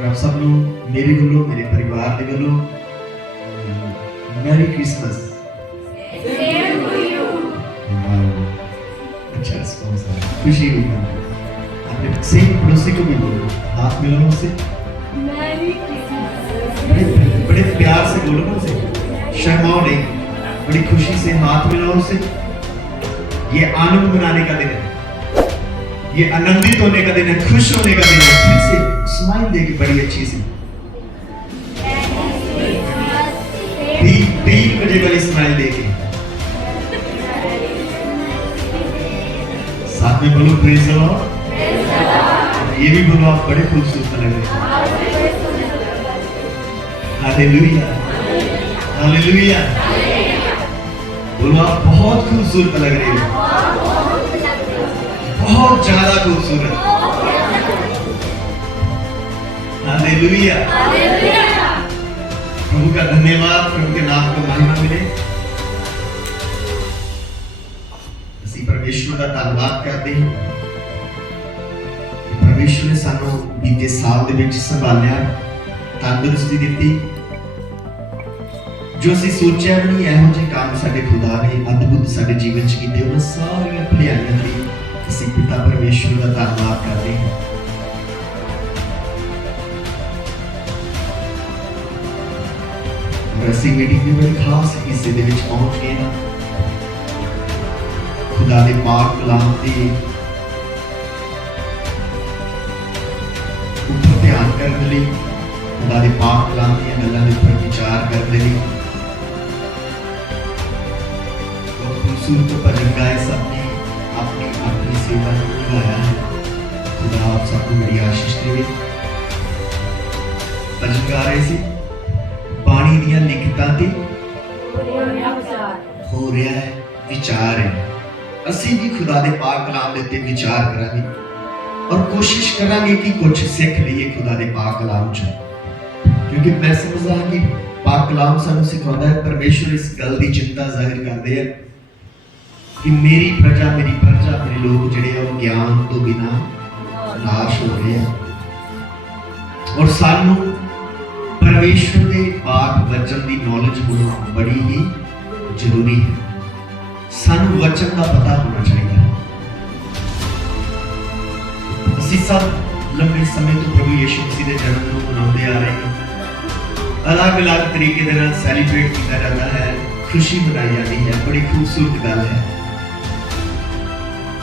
और आप सब लोग मेरे वालों मेरे परिवार के वालों मैरी क्रिसमस। अच्छा रिस्पॉन्स है, खुशी हुई। अपने सेम पड़ोसी को भी बोलो, हाथ मिलाओ उनसे, बड़े प्यार से बोलो ना उसे, शर्माओ नहीं, बड़ी खुशी से हाथ मिलाओ उसे। ये आनंद मनाने का दिन है, ये आनंदित होने का दिन है, खुश होने का दिन है। फिर से स्माइल देके बड़ी अच्छी सी 3 बजे वाली स्माइल देके साथ में बोलो प्रेज द लॉर्ड। ये भी बोलो आप बड़े खूबसूरत लग रहे हैं। Hallelujah hallelujah. बोलो आप बहुत खूबसूरत लग रहे हो, बहुत ज्यादा खूबसूरत। हालेलुया। प्रभु का धन्यवाद, प्रभु के नाम को महिमा मिले। ਅਸੀਂ परमेश्वर का धन्यवाद करते हैं। परमेश्वर ने सानू बीते साल दे विच संभालिया, तंदुरुस्ती दी। जो ਅਸੀਂ सोचा भी नहीं, ਇਹੋ ਜਿਹੇ काम साडे खुदा ने अद्भुत साडे जीवन च कीते, उन्हां सारियां भलाइयां लई ਅਸੀਂ पिता परमेश्वर का धन्यवाद करते हैं। और ਅਸੀਂ मीटिंग के बड़े खास हिस्से दे विच पहुंच गए ना। खुदा दे पाक कलाम दे उपर ध्यान करने लई, खुदा दे पाक कलाम दी गल्लां दे उपर विचार करने लई खूबसूरत भजन गाए सबने अपनी अपनी सेवा लगाया है। खुदा आप सबको बड़ी आशीष देवे। भजन गा रहे थे, बाणी दियां लिखतां ते हो रहा है विचार है। ਅਸੀਂ भी खुदा दे पाक कलाम दे उत्ते विचार करांगे और कोशिश करांगे कि कुछ सीख लईए खुदा दे पाक कलाम चों, क्योंकि मैं समझदा हां कि पाक कलाम सानू सिखाउंदा है। परमेश्वर इस गल दी चिंता जाहिर करदे हैं कि मेरी प्रजा मेरे लोग जिहड़े वो ज्ञान तो बिना नाश हो रहे हैं। और सानू परमेश्वर दे पाक वचन दी नॉलेज होना बड़ी ही जरूरी है। सानू वचन का पता होना चाहिए। असीं सब लंबे समय तो प्रभु यीशु मसीह के जन्म को मनाते आ रहे हैं। अलग अलग तरीके के नाल सैलीब्रेट किया जाता है, खुशी मनाई जाती है, बड़ी खूबसूरत गल है।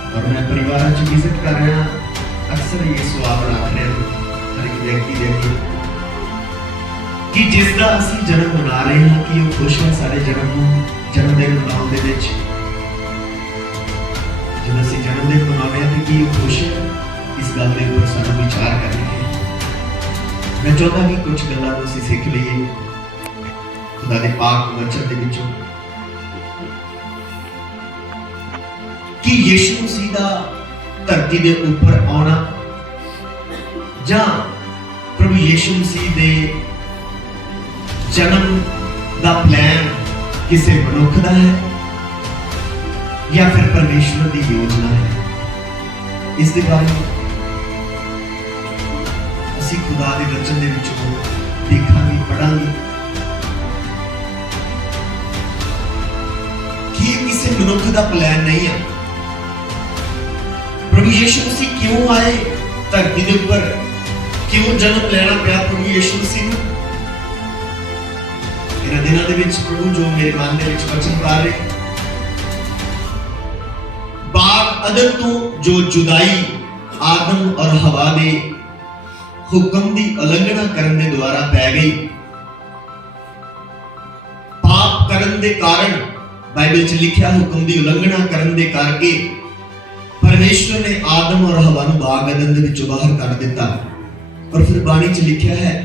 और मैं परिवार च विजिट कर रहा, अक्सर ये सवाल रख रहा हर एक व्यक्ति देखे कि जिसका असीं जन्म मना रहे हैं कि वो खुश है सारे जन्मदिन मनाउण दे विच। जब असीं जन्मदिन मना रहे हैं कि वो खुश है, इस गल के ऊपर सानू विचार करना है। मैं चाहता कि कुछ गल्लां नूं असीं सीख लईए खुदा दे पाक वचन दे विचों कि यीशु मसीह दा धरती दे ऊपर आना जां प्रभु यीशु मसीह दे जन्म दा प्लान किसी मनुख दा है या फिर परमेश्वर की योजना है। इस दे बारे असीं खुदा दे वचन दे विचों देखांगे, पढ़ांगे कि किसी मनुख दा प्लान नहीं है। प्रभु यीशु मसीह क्यों आए धरती के ऊपर, क्यों जन्म लेना पिया प्रभु यीशु मसीह नूं। इन्हां दिनां दे विच प्रभु जो मेरे मन दे विच वचन पा रहे, बाग अदन तो जो जुदाई आदम और हवा दे हुक्म की उलंघना करने के द्वारा पै गई, पाप करने के कारण बाइबल च लिखा हुक्म की उलंघना करने के करके परमेश्वर ने आदम और हवा नूं बाग अदन दे विचों बाहर कर दिता। और फिर बाणी च लिखा है,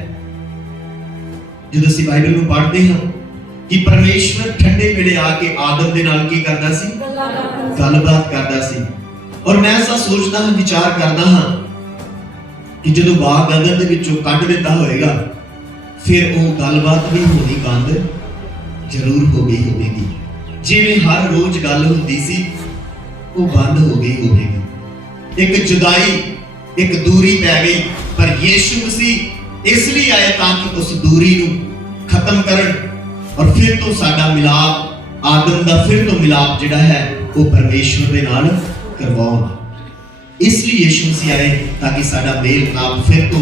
जब असीं बाइबल नूं पढ़ते हैं कि परमेश्वर ठंडे वेले आके आदम दे नाल की करदा सी, गलबात करदा सी। और मैं ऐसा सोचदा हां, विचार करदा हां कि जदों बाग अदन दे विचों कढ दिता होएगा, फिर वो गलबात भी होनी बंद जरूर हो गई होगी। जिवें हर रोज गल हुंदी सी, वो बंद हो गई होगी। एक जुदाई, एक दूरी पै गई। पर यीशु मसीह इसलिए आए ताकि उस दूरी नूं खत्म करन और फिर तो साडा मिलाप आदम दा फिर तो मिलाप जिहड़ा है वो परमेश्वर दे नाल करवाउण। इसलिए यीशु मसीह आए ताकि साडा मेल मिलाप फिर तो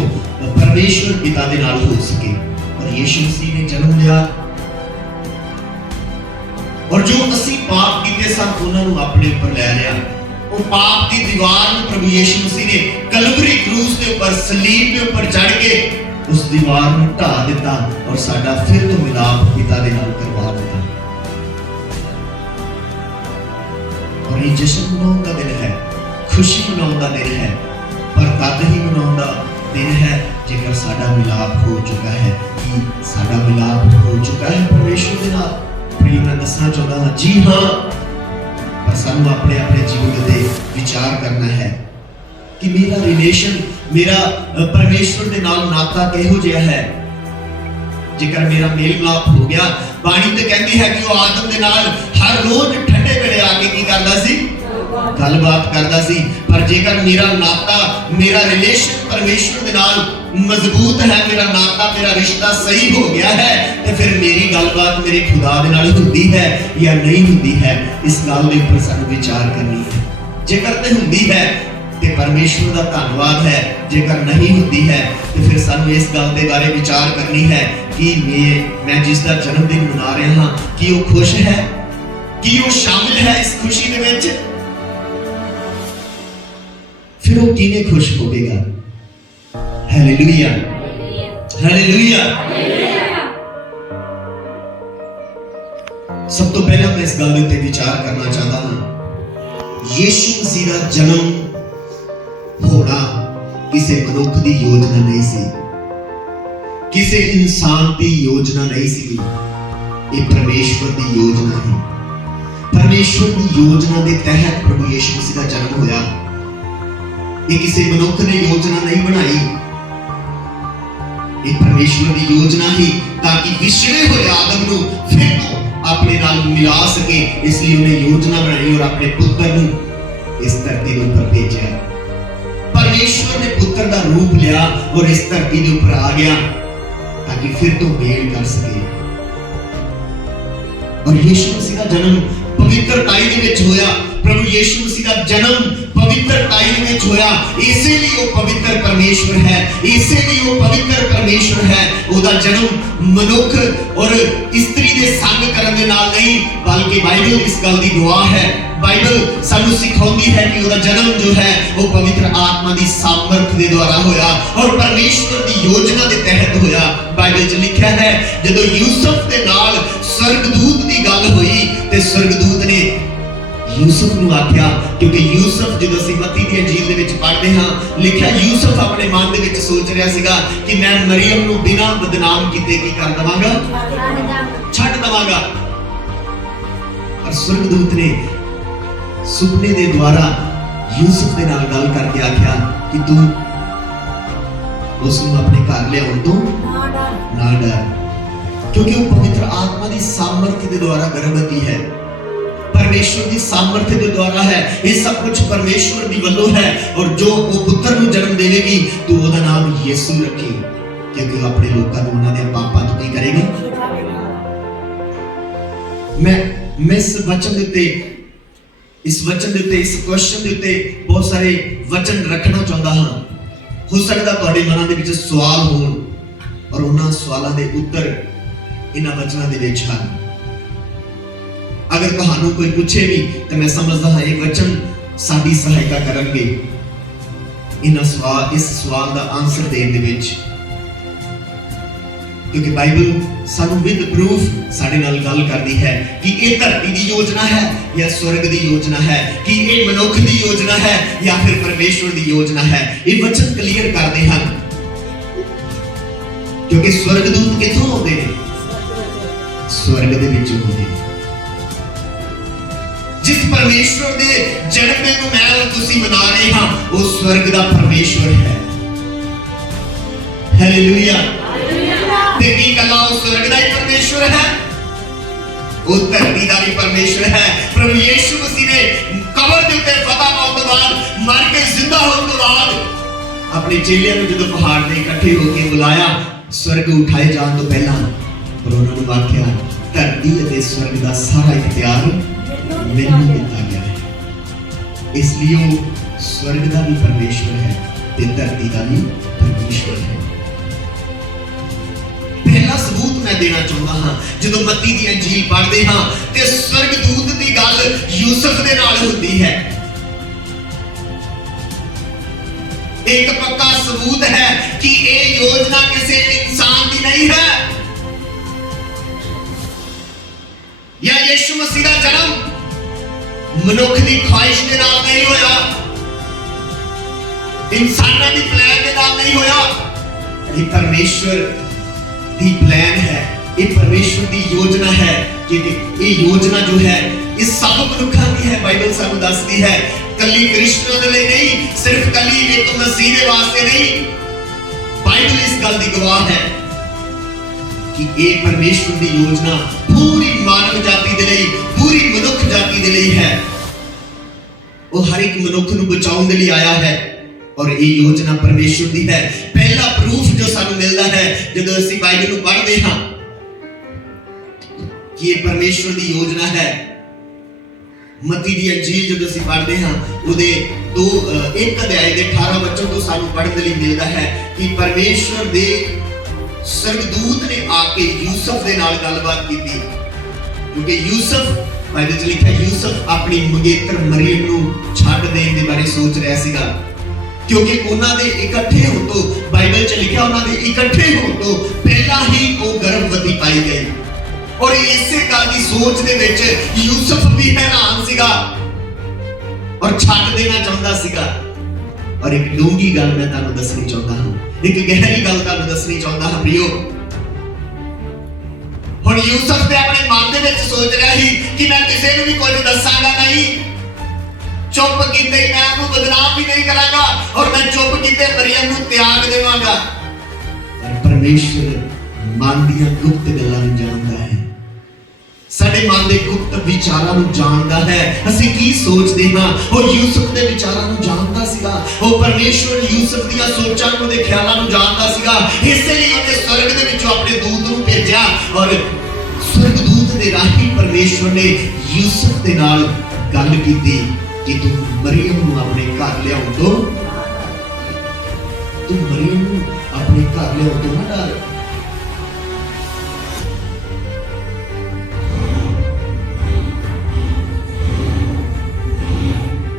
परमेश्वर पिता दे नाल हो सके। और यीशु मसीह ने जन्म लिया और जो असी पाप कीते सन उन्हां नूं अपने ऊपर लै लिया। वो पाप की दीवार नूं प्रभु यीशु मसीह ने कलवरी क्रूस के ऊपर सलीब के ऊपर चढ़ के उस दीवार नूं ढा दिता और साडा फिर तो मिलाप पिता दे नाल करवा दिता। और ये जश्न मनाउण दा दिन है, खुशी मनाउण दा दिन है, पर तद ही मनाउण दा दिन है जेकर साडा मिलाप हो चुका है। कि साडा मिलाप हो चुका है परमेश्वर दे नाल। प्रिय मैं दसना चाहता हाँ, जी हाँ, पर सानू अपने अपने जीवन ते विचार करना है कि मेरा रिलेशन मेरा परमेश्वर दे नाल नाता किहो जिहा है। जेकर मेरा मेल मिलाप हो गया, बाणी ते कहती है कि वो आदम दे नाल हर रोज ठंडे वेले आके की करदा सी, गलबात करदा सी। पर जेकर मेरा नाता मेरा रिलेशन परमेश्वर दे नाल मजबूत है, मेरा नाता मेरा रिश्ता सही हो गया है, तो फिर मेरी गलबात मेरे खुदा दे नाल हुंदी है या नहीं हुंदी है, इस गल दे उपर सानू विचार करनी है। जेकर ते हुंदी है ते परमेश्वर दा धन्नवाद है, जेकर नहीं हुंदी है तो फिर सानू इस गल दे बारे विचार करनी है कि मैं जिसदा जन्मदिन मना रहा हां कि वो खुश है, कि वो शामिल है इस खुशी दे विच। फिर वो किवें खुश होवेगा। Hallelujah, hallelujah. सब तो पहला मैं इस गल ते विचार करना चाहता हूं, यीशु मसीह दा जन्म होना किसी मनुख की योजना नहीं सी, किसी इंसान की योजना नहीं सी, ये परमेश्वर की योजना है। परमेश्वर की योजना के तहत प्रभु यीशु मसीह का जन्म होया। ये किसी मनुख ने योजना नहीं बनाई, ये परमेश्वर की योजना ही ताकि विछड़े हुए आदम को फिर तो अपने नाल मिला सके। इसलिए उन्हें योजना बनाई और अपने पुत्र को इस धरती के ऊपर भेजा। परमेश्वर ने पुत्र का रूप लिया और इस धरती के ऊपर आ गया ताकि फिर तो मेल कर सके। और यीशु मसीह का जन्म पवित्रताई दे विच होया। प्रभु यीशु मसीह का जन्म पवित्रताई दे विच होया। इसीलिए वो पवित्र परमेश्वर है, इसीलिए वो पवित्र परमेश्वर है। ओदा जन्म मनुख और स्त्री दे संग करन दे नाल नहीं, बल्कि बाइबल इस गल दी गवाह है। बाइबल सानू सिखाउंदी है कि ओदा जन्म जो है वो पवित्र आत्मा दी सामर्थ दे द्वारा होया और परमेश्वर दी योजना दे तहत होया। बाइबल च लिखा है जदों यूसुफ दे नाल स्वर्गदूत दी गल हुई ते स्वर्गदूत ने यूसुफ नूं आख्या, क्योंकि यूसुफ जदों ਅਸੀਂ मत्ती दी अंजील दे विच पढ़दे हां, लिखिया यूसुफ अपने मन दे विच सोच रिहा सीगा कि मैं मरियम नूं बिना बदनाम कीते की कर दवांगा, छੱਡ दवांगा। और स्वर्गदूत ने सुपने दे द्वारा यूसुफ दे नाल गल करके आख्या कि तू उसनूं अपने घर लियाउण तो ना डर, क्योंकि वो पवित्र आत्मा दी सामर्थ्य दे द्वारा गर्भवती है। परमेश्वर की सामर्थ्य के द्वारा है, ये सब कुछ परमेश्वर की वल्लों है। और जो वो पुत्र को जन्म देवेगी तो उसका नाम यीशु रखेगी, क्योंकि वो अपने लोगों को उन्होंने पापां तो की करेगा। मैं इस वचन देते इस क्वेश्चन देते बहुत सारे वचन रखना चाहता हाँ। हो सकता तुहाडे मनां दे विच सवाल होण और उन्हां सवालों के उत्तर इन्हां वचनां दे विच हन। अगर तुहानू कोई पूछे भी तो मैं समझदा हाँ ये वचन साडी सहायता करनगे इस सवाल का आंसर देने दे विच, क्योंकि बाइबल सानू विद प्रूफ साडे नाल गल करदी है कि ये धरती की योजना है या स्वर्ग की योजना है, कि ये मनुख की योजना है या फिर परमेश्वर की योजना है। ये वचन क्लियर करते हैं, क्योंकि स्वर्गदूत किथों आउंदे ने? स्वर्ग दे विच होंदे। जिस परमेश्वर दे जन्मदिन को मैं और तुसी मना रहे हां वो स्वर्ग दा परमेश्वर है। हालेलुया। ते की कला उस स्वर्ग दा ही परमेश्वर है, वो धरती दा भी परमेश्वर है। प्रभु यीशु मसीह ने कब्र दे उत्ते फतह पाउण तों बाद, मर के जिंदा होण तों बाद अपने चेलियां ने जो पहाड़ से इकट्ठे होकर बुलाया स्वर्ग उठाए जाने तो पहला, पर उन्होंने आख्या धरती और स्वर्ग का सारा इख्तियार मैनूं दिता गया है। इसलिए वो स्वर्ग का भी परमेश्वर है ते धरती का भी परमेश्वर है। पहला सबूत मैं देना चाहता हाँ, जो मत्ती दी अंजील पढ़ते हाँ ते स्वर्गदूत की गल यूसुफ दे नाल होती है। एक पक्का सबूत है कि ये योजना किसी इंसान की नहीं है, या यीशु मसीह का जन्म मनुख की ख्वाहिश के नाल नहीं होया, इंसाना की प्लान के नाल नहीं होया। ये परमेश्वर की प्लान है, ये परमेश्वर की योजना है कि ये योजना जो है इस सब मनुखों की है। बाइबल सानू दसदी है कली क्रिश्चियन के लिए नहीं, सिर्फ कली एक मसीह के वास्ते नहीं, बाइबल इस गल की गवाह है कि ये परमेश्वर की योजना पूरी मानव जाति के लिए, पूरी मनुख जाति के लिए है। वो हर एक मनुख को बचाने के लिए आया है और ये योजना परमेश्वर की है। पहला प्रूफ जो सानू मिलता है जब असि बाइबल को पढ़ते हाँ कि ये परमेश्वर की योजना है। मत्ती दी अंजील जो ਅਸੀਂ पढ़ते हाँ ਉਹਦੇ 1 अध्याय के 18 बच्चों को सानू पढ़ने लिए मिलता है कि परमेश्वर दे स्वर्गदूत ने आके यूसुफ दे नाल गलबात की थी, क्योंकि यूसुफ बाइबल च लिखा यूसुफ अपनी मंगेतर मरियम नू छੱਡ देने के बारे सोच रहा सीगा, क्योंकि उन्हां दे इकट्ठे हो तो बाइबल च लिखा उन्हां दे इकट्ठे हो तो पहला ही वो गर्भवती पाई गई। और इसे गल की सोच दे विच यूसुफ भी हैरान सीगा और छੱਡ देना चाहता सीगा। और एक डूंगी गल मैं तुहानू दसनी चाहता हां, एक गहरी गल तुहानू दसनी चाहता हां प्रियो। हुण यूसुफ ते अपने मन दे विच सोच रहा ही कि मैं किसी नूं भी कुछ दसांगा नहीं, चुप कीते मैं उहनूं बदनाम भी नहीं करांगा और मैं चुप कीते मरियम नूं त्याग देवांगा। पर परमेश्वर मन दीआं गुप्त गल्लां नूं जाणदा है, साडे मन दे गुप्त विचारां नूं जानदा है, असीं की सोचदे हां। और यूसुफ दे विचारां नूं जानदा सीगा, और परमेश्वर यूसुफ दीआं सोचां नूं दे ख्यालां नूं जानदा सीगा। इसलिए उहने स्वर्ग दे विचों अपने दूत नूं भेजिया और स्वर्गदूत दे राही परमेश्वर ने यूसुफ दे नाल गल कीती कि तू मरियम नूं अपने घर लिआउण तो अपने घर लिआउण तो ना डर।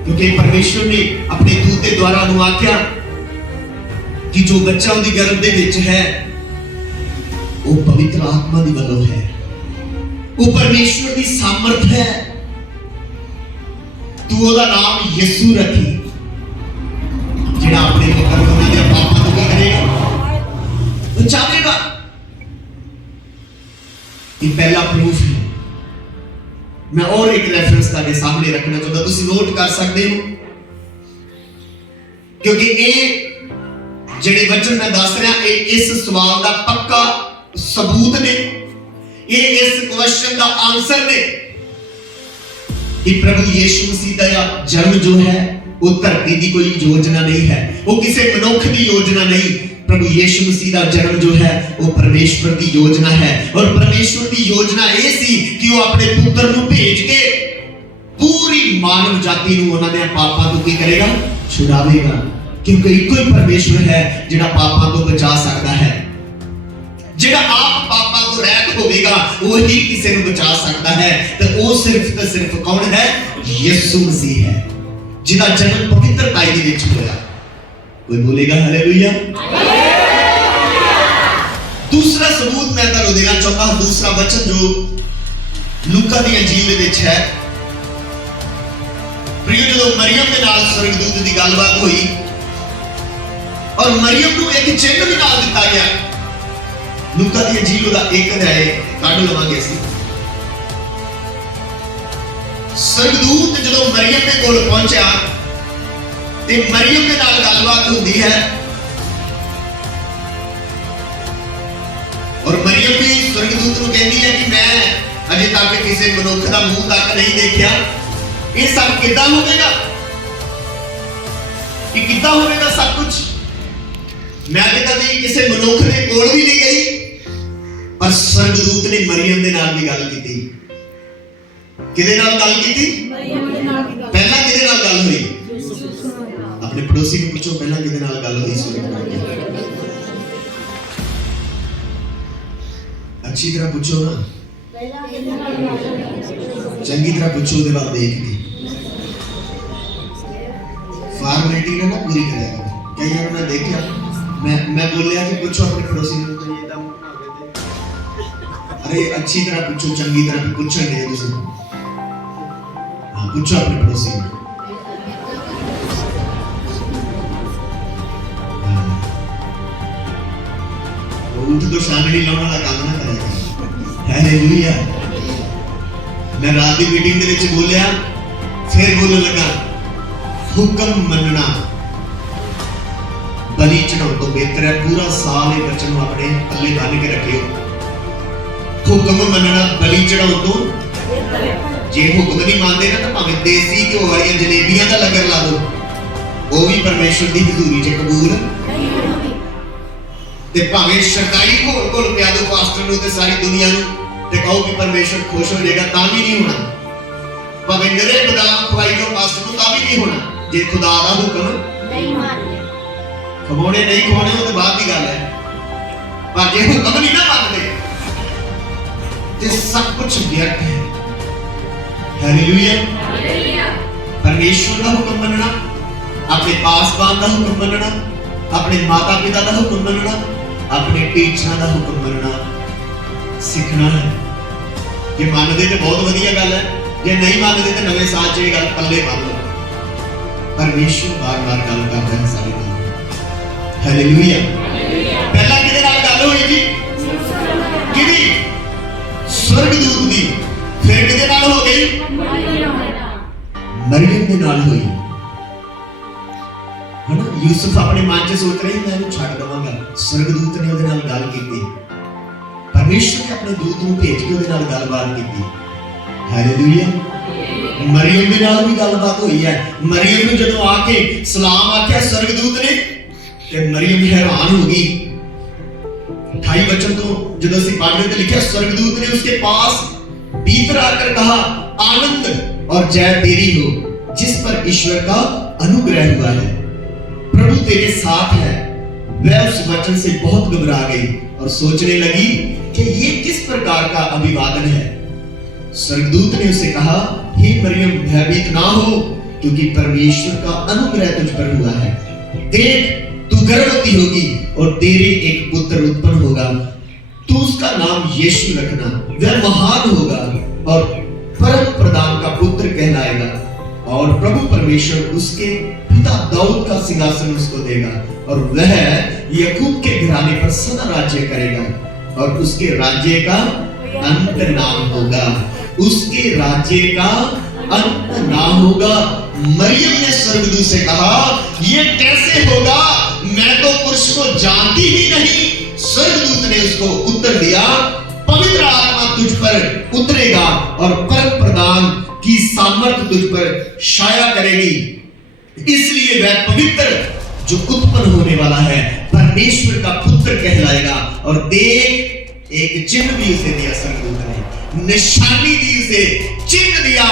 क्योंकि परमेश्वर ने अपने दूत के द्वारा आख्या कि जो बच्चा उनकी गर्भ दे विच है वो पवित्र आत्मा दी वल्लों है, वो परमेश्वर की सामर्थ है। तू ओदा नाम यीशु रखी, जिहड़ा अपने लोकां नूं उन्हां दे पापां तों की करेगा, बचावेगा। ये पहला प्रूफ है। मैं और एक रेफरेंस तुहाडे सामने रखना चाहता, तुसीं नोट कर सकते हो, क्योंकि ये जिहड़े वचन मैं दस रहा ये इस सवाल का पक्का सबूत ने, ये इस क्वेश्चन का आंसर ने कि प्रभु यीशु मसीह का जन्म जो है वो धरती की कोई योजना नहीं है, वो किसी मनुख की योजना नहीं। प्रभु यीशु मसीह का जन्म जो है वो परमेश्वर की योजना है। और परमेश्वर की योजना ये सी कि वो अपने पुत्र नूं भेज के पूरी मानव जाति नूं उन्हां दे पापां तों की करेगा, छुड़ावेगा। क्योंकि इको ही परमेश्वर है जिहड़ा पापां तों बचा सकता है, जिहड़ा आप पापां तों रहित होवेगा वही किसी नूं बचा सकता है। तो वो सिर्फ कौन है? यीशु मसीह है, जिहदा जन्म पवित्रता दे विच होया। कोई बोलेगा हालेलुया। दूसरा सबूत मैं तुहानूं देना चाहता हूं, दूसरा वचन जो लूका दी अंजील दे विच है। प्रियो जो मरियम के नाल स्वर्गदूत की गलबात हुई और मरियम नूं एक चिन्ह भी नाल दिता गया। लूका दी अंजील दा 1 अध्याय पढ़ लवांगे असीं। स्वर्गदूत जो मरियम के कोल पहुंचा ते मरियम के नाल गलबात होंदी है और मरियम भी स्वर्गदूत को कहती है कि मैं अजे तक किसी मनुख का मुंह तक नहीं देखा, ये सब किदां होवेगा, ये किदां होवेगा सब कुछ। मैं ते कभी किसी मनुख के कोल भी नहीं गई, पर स्वर्गदूत ने मरियम दे नाल भी गल कीती। किदे नाल गल कीती? पहला किदे नाल गल हुई? अपने पड़ोसी को पूछो पहला किदे नाल गल हुई? अच्छी तरह पूछो ना, चंगी तरह पूछो, उहदे वाल देख के। फॉर्मेलिटी ना पूरी करेगा। कई बार मैं देखा, मैं बोलिया कि पूछो अपने पड़ोसी को, तो ये दम ना देते। अरे अच्छी तरह पूछो, चंगी तरह पूछन दे तुसी। हां पूछो अपने पड़ोसी को। उठ तो शाननी लाने वाला काम ना करेगा। हालेलुया। मैं रात की मीटिंग दे विच बोलिया, फिर बोलने लगा, हुक्म मनना बलि चढ़ाने तो बेहतर है। पूरा साल ये बच्चों अपने पल्ले बन के रखियो। हुक्म मनना बलि चढ़ाने तो जे हुक्म नहीं मानते ना, तो भावें देसी घ्यो वाली जलेबियां का लंगर ला दो, वो भी परमेश्वर की हजूरी च कबूल ते भावें शरदाई घोल घोल पिया दो पास्टर नूं ते सारी दुनिया नूं, ते कहो कि परमेश्वर खुश हो जाएगा, तां भी नहीं होना। भावें निरे बदाम खवाई दो पास्टर नूं, तां भी नहीं होना जे खुदा दा हुक्म नहीं मानते। खवाने नहीं खवाने वो तो बात की गल है, पर जे हुक्म नहीं ना मानते ते सब कुछ व्यर्थ है। हालेलुया। परमेश्वर का हुक्म मनना, अपने पासबान का हुक्म मनना, अपने माता पिता का हुक्म मनना, अपने टीचर का हुक्म मनना सीखना है। जे मानते तो बहुत वधिया गल है, जे नहीं मानते तो नवे साल च गल पल्ले मार लो। परमेश्वर बार-बार गल करदा है सारे नाल। हालेलुया। पहला किदे नाल गल होई जी? किदी? स्वर्गदूत दी। फिर किदे नाल हो गई? मरियम दे नाल होई। है ना? यूसुफ अपने मन च सोच रहे मैं इहनूं छड्ड दवांगा, स्वर्गदूत ने उहदे नाल गल कीती। परमेश्वर ने अपने दूत नूं भेज के उहदे नाल गलबात कीती। हालेलुया। मरियम दे नाल भी गलबात हुई है। मरियम नूं जदों आके सलाम आख्या स्वर्गदूत ने, ते मरियम हैरान हो गई। 28 वचन तो जदों ਅਸੀਂ पढ़ते तो लिखा, स्वर्गदूत ने उसके पास भीतर आकर कहा, आनंद और जय तेरी हो जिस पर ईश्वर का अनुग्रह हुआ है, प्रभु तेरे साथ है। वह उस वचन से बहुत घबरा गई और सोचने लगी कि ये किस प्रकार का अभिवादन है। स्वर्गदूत ने उसे कहा, हे मरियम भयभीत ना हो, क्योंकि परमेश्वर का अनुग्रह तुझ पर हुआ है। देख तू गर्भवती होगी और तेरे एक पुत्र उत्पन्न होगा, तू उसका नाम यीशु रखना। वह महान होगा और परम प्रधान का पुत्र कहलाएगा, और प्रभु परमेश्वर उसके पिता दाऊद का सिंहासन उसको देगा, और वह याकूब के घराने पर सदा राज्य करेगा, और उसके राज्य का अंत ना होगा। उसके राज्य का अंत ना होगा। मरियम ने स्वर्गदूत से कहा, ये कैसे होगा, मैं तो पुरुष को जानती ही नहीं। स्वर्गदूत ने उसको उत्तर दिया, पवित्र आत्मा तुझ पर उतरेगा और परम प्रधान की सामर्थ्य तुझ पर छाया करेगी, इसलिए वह पवित्र जो उत्पन्न होने वाला है परमेश्वर का पुत्र कहलाएगा। और देख एक चिन्ह भी उसे दिया, स्वर्गदूत ने निशानी दी, उसे चिन्ह दिया,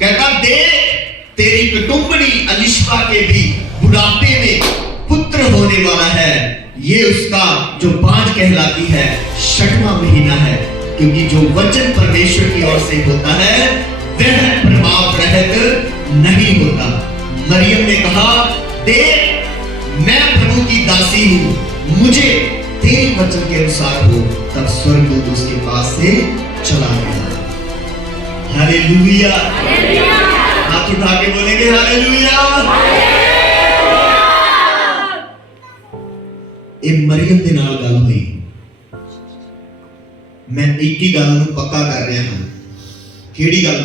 कहता देख तेरी कुटुंबनी अलिशबा के भी बुढ़ापे में पुत्र होने वाला है। ये उसका जो बांझ कहलाती है 6वां महीना है, क्योंकि जो वचन परमेश्वर की ओर से होता है वह प्रभाव रहित नहीं होता। मरियम ने कहा, देख मैं प्रभु की दासी हूं, मुझे तेरे वचन के अनुसार हो। तब स्वर्गदूत उसके पास से चला गया। हालेलुया। हाथ उठा के बोलेंगे हालेलुया। ये मरियम दे नाल गल हुई। मैं एक ही गल नूं पक्का कर रहा हां। केड़ी गल?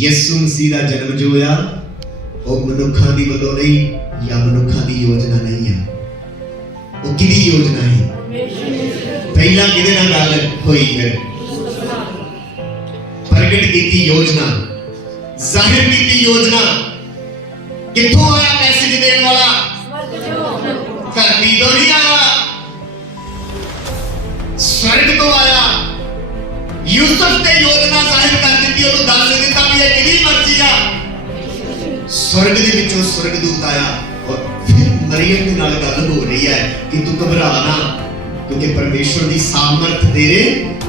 यीशु मसीह दा जन्म जो होया वो मनुखां दी वल्लों नहीं, या मनुखां दी योजना नहीं है। वो किदी योजना है? पहला किदे नाल गल होई है? प्रगट की योजना, जाहिर की योजना कि कित्थों आया मैसेज देने वाला? धरती तो नहीं आया, स्वर्ग तो आया। यूसुफ ने योजना जाहिर कर दी, ਉਹਨੂੰ ਦੱਸ ਦਿੱਤਾ ਵੀ ਇਹ ਕਿਹਦੀ ਮਰਜ਼ੀ ਆ। स्वर्ग ਦੇ ਵਿੱਚੋਂ स्वर्गदूत आया और फिर मरियम ਦੇ ਨਾਲ ਗੱਲ ਹੋ ਰਹੀ ਹੈ कि तू घबरा ना, क्योंकि परमेश्वर ਦੀ सामर्थ तेरे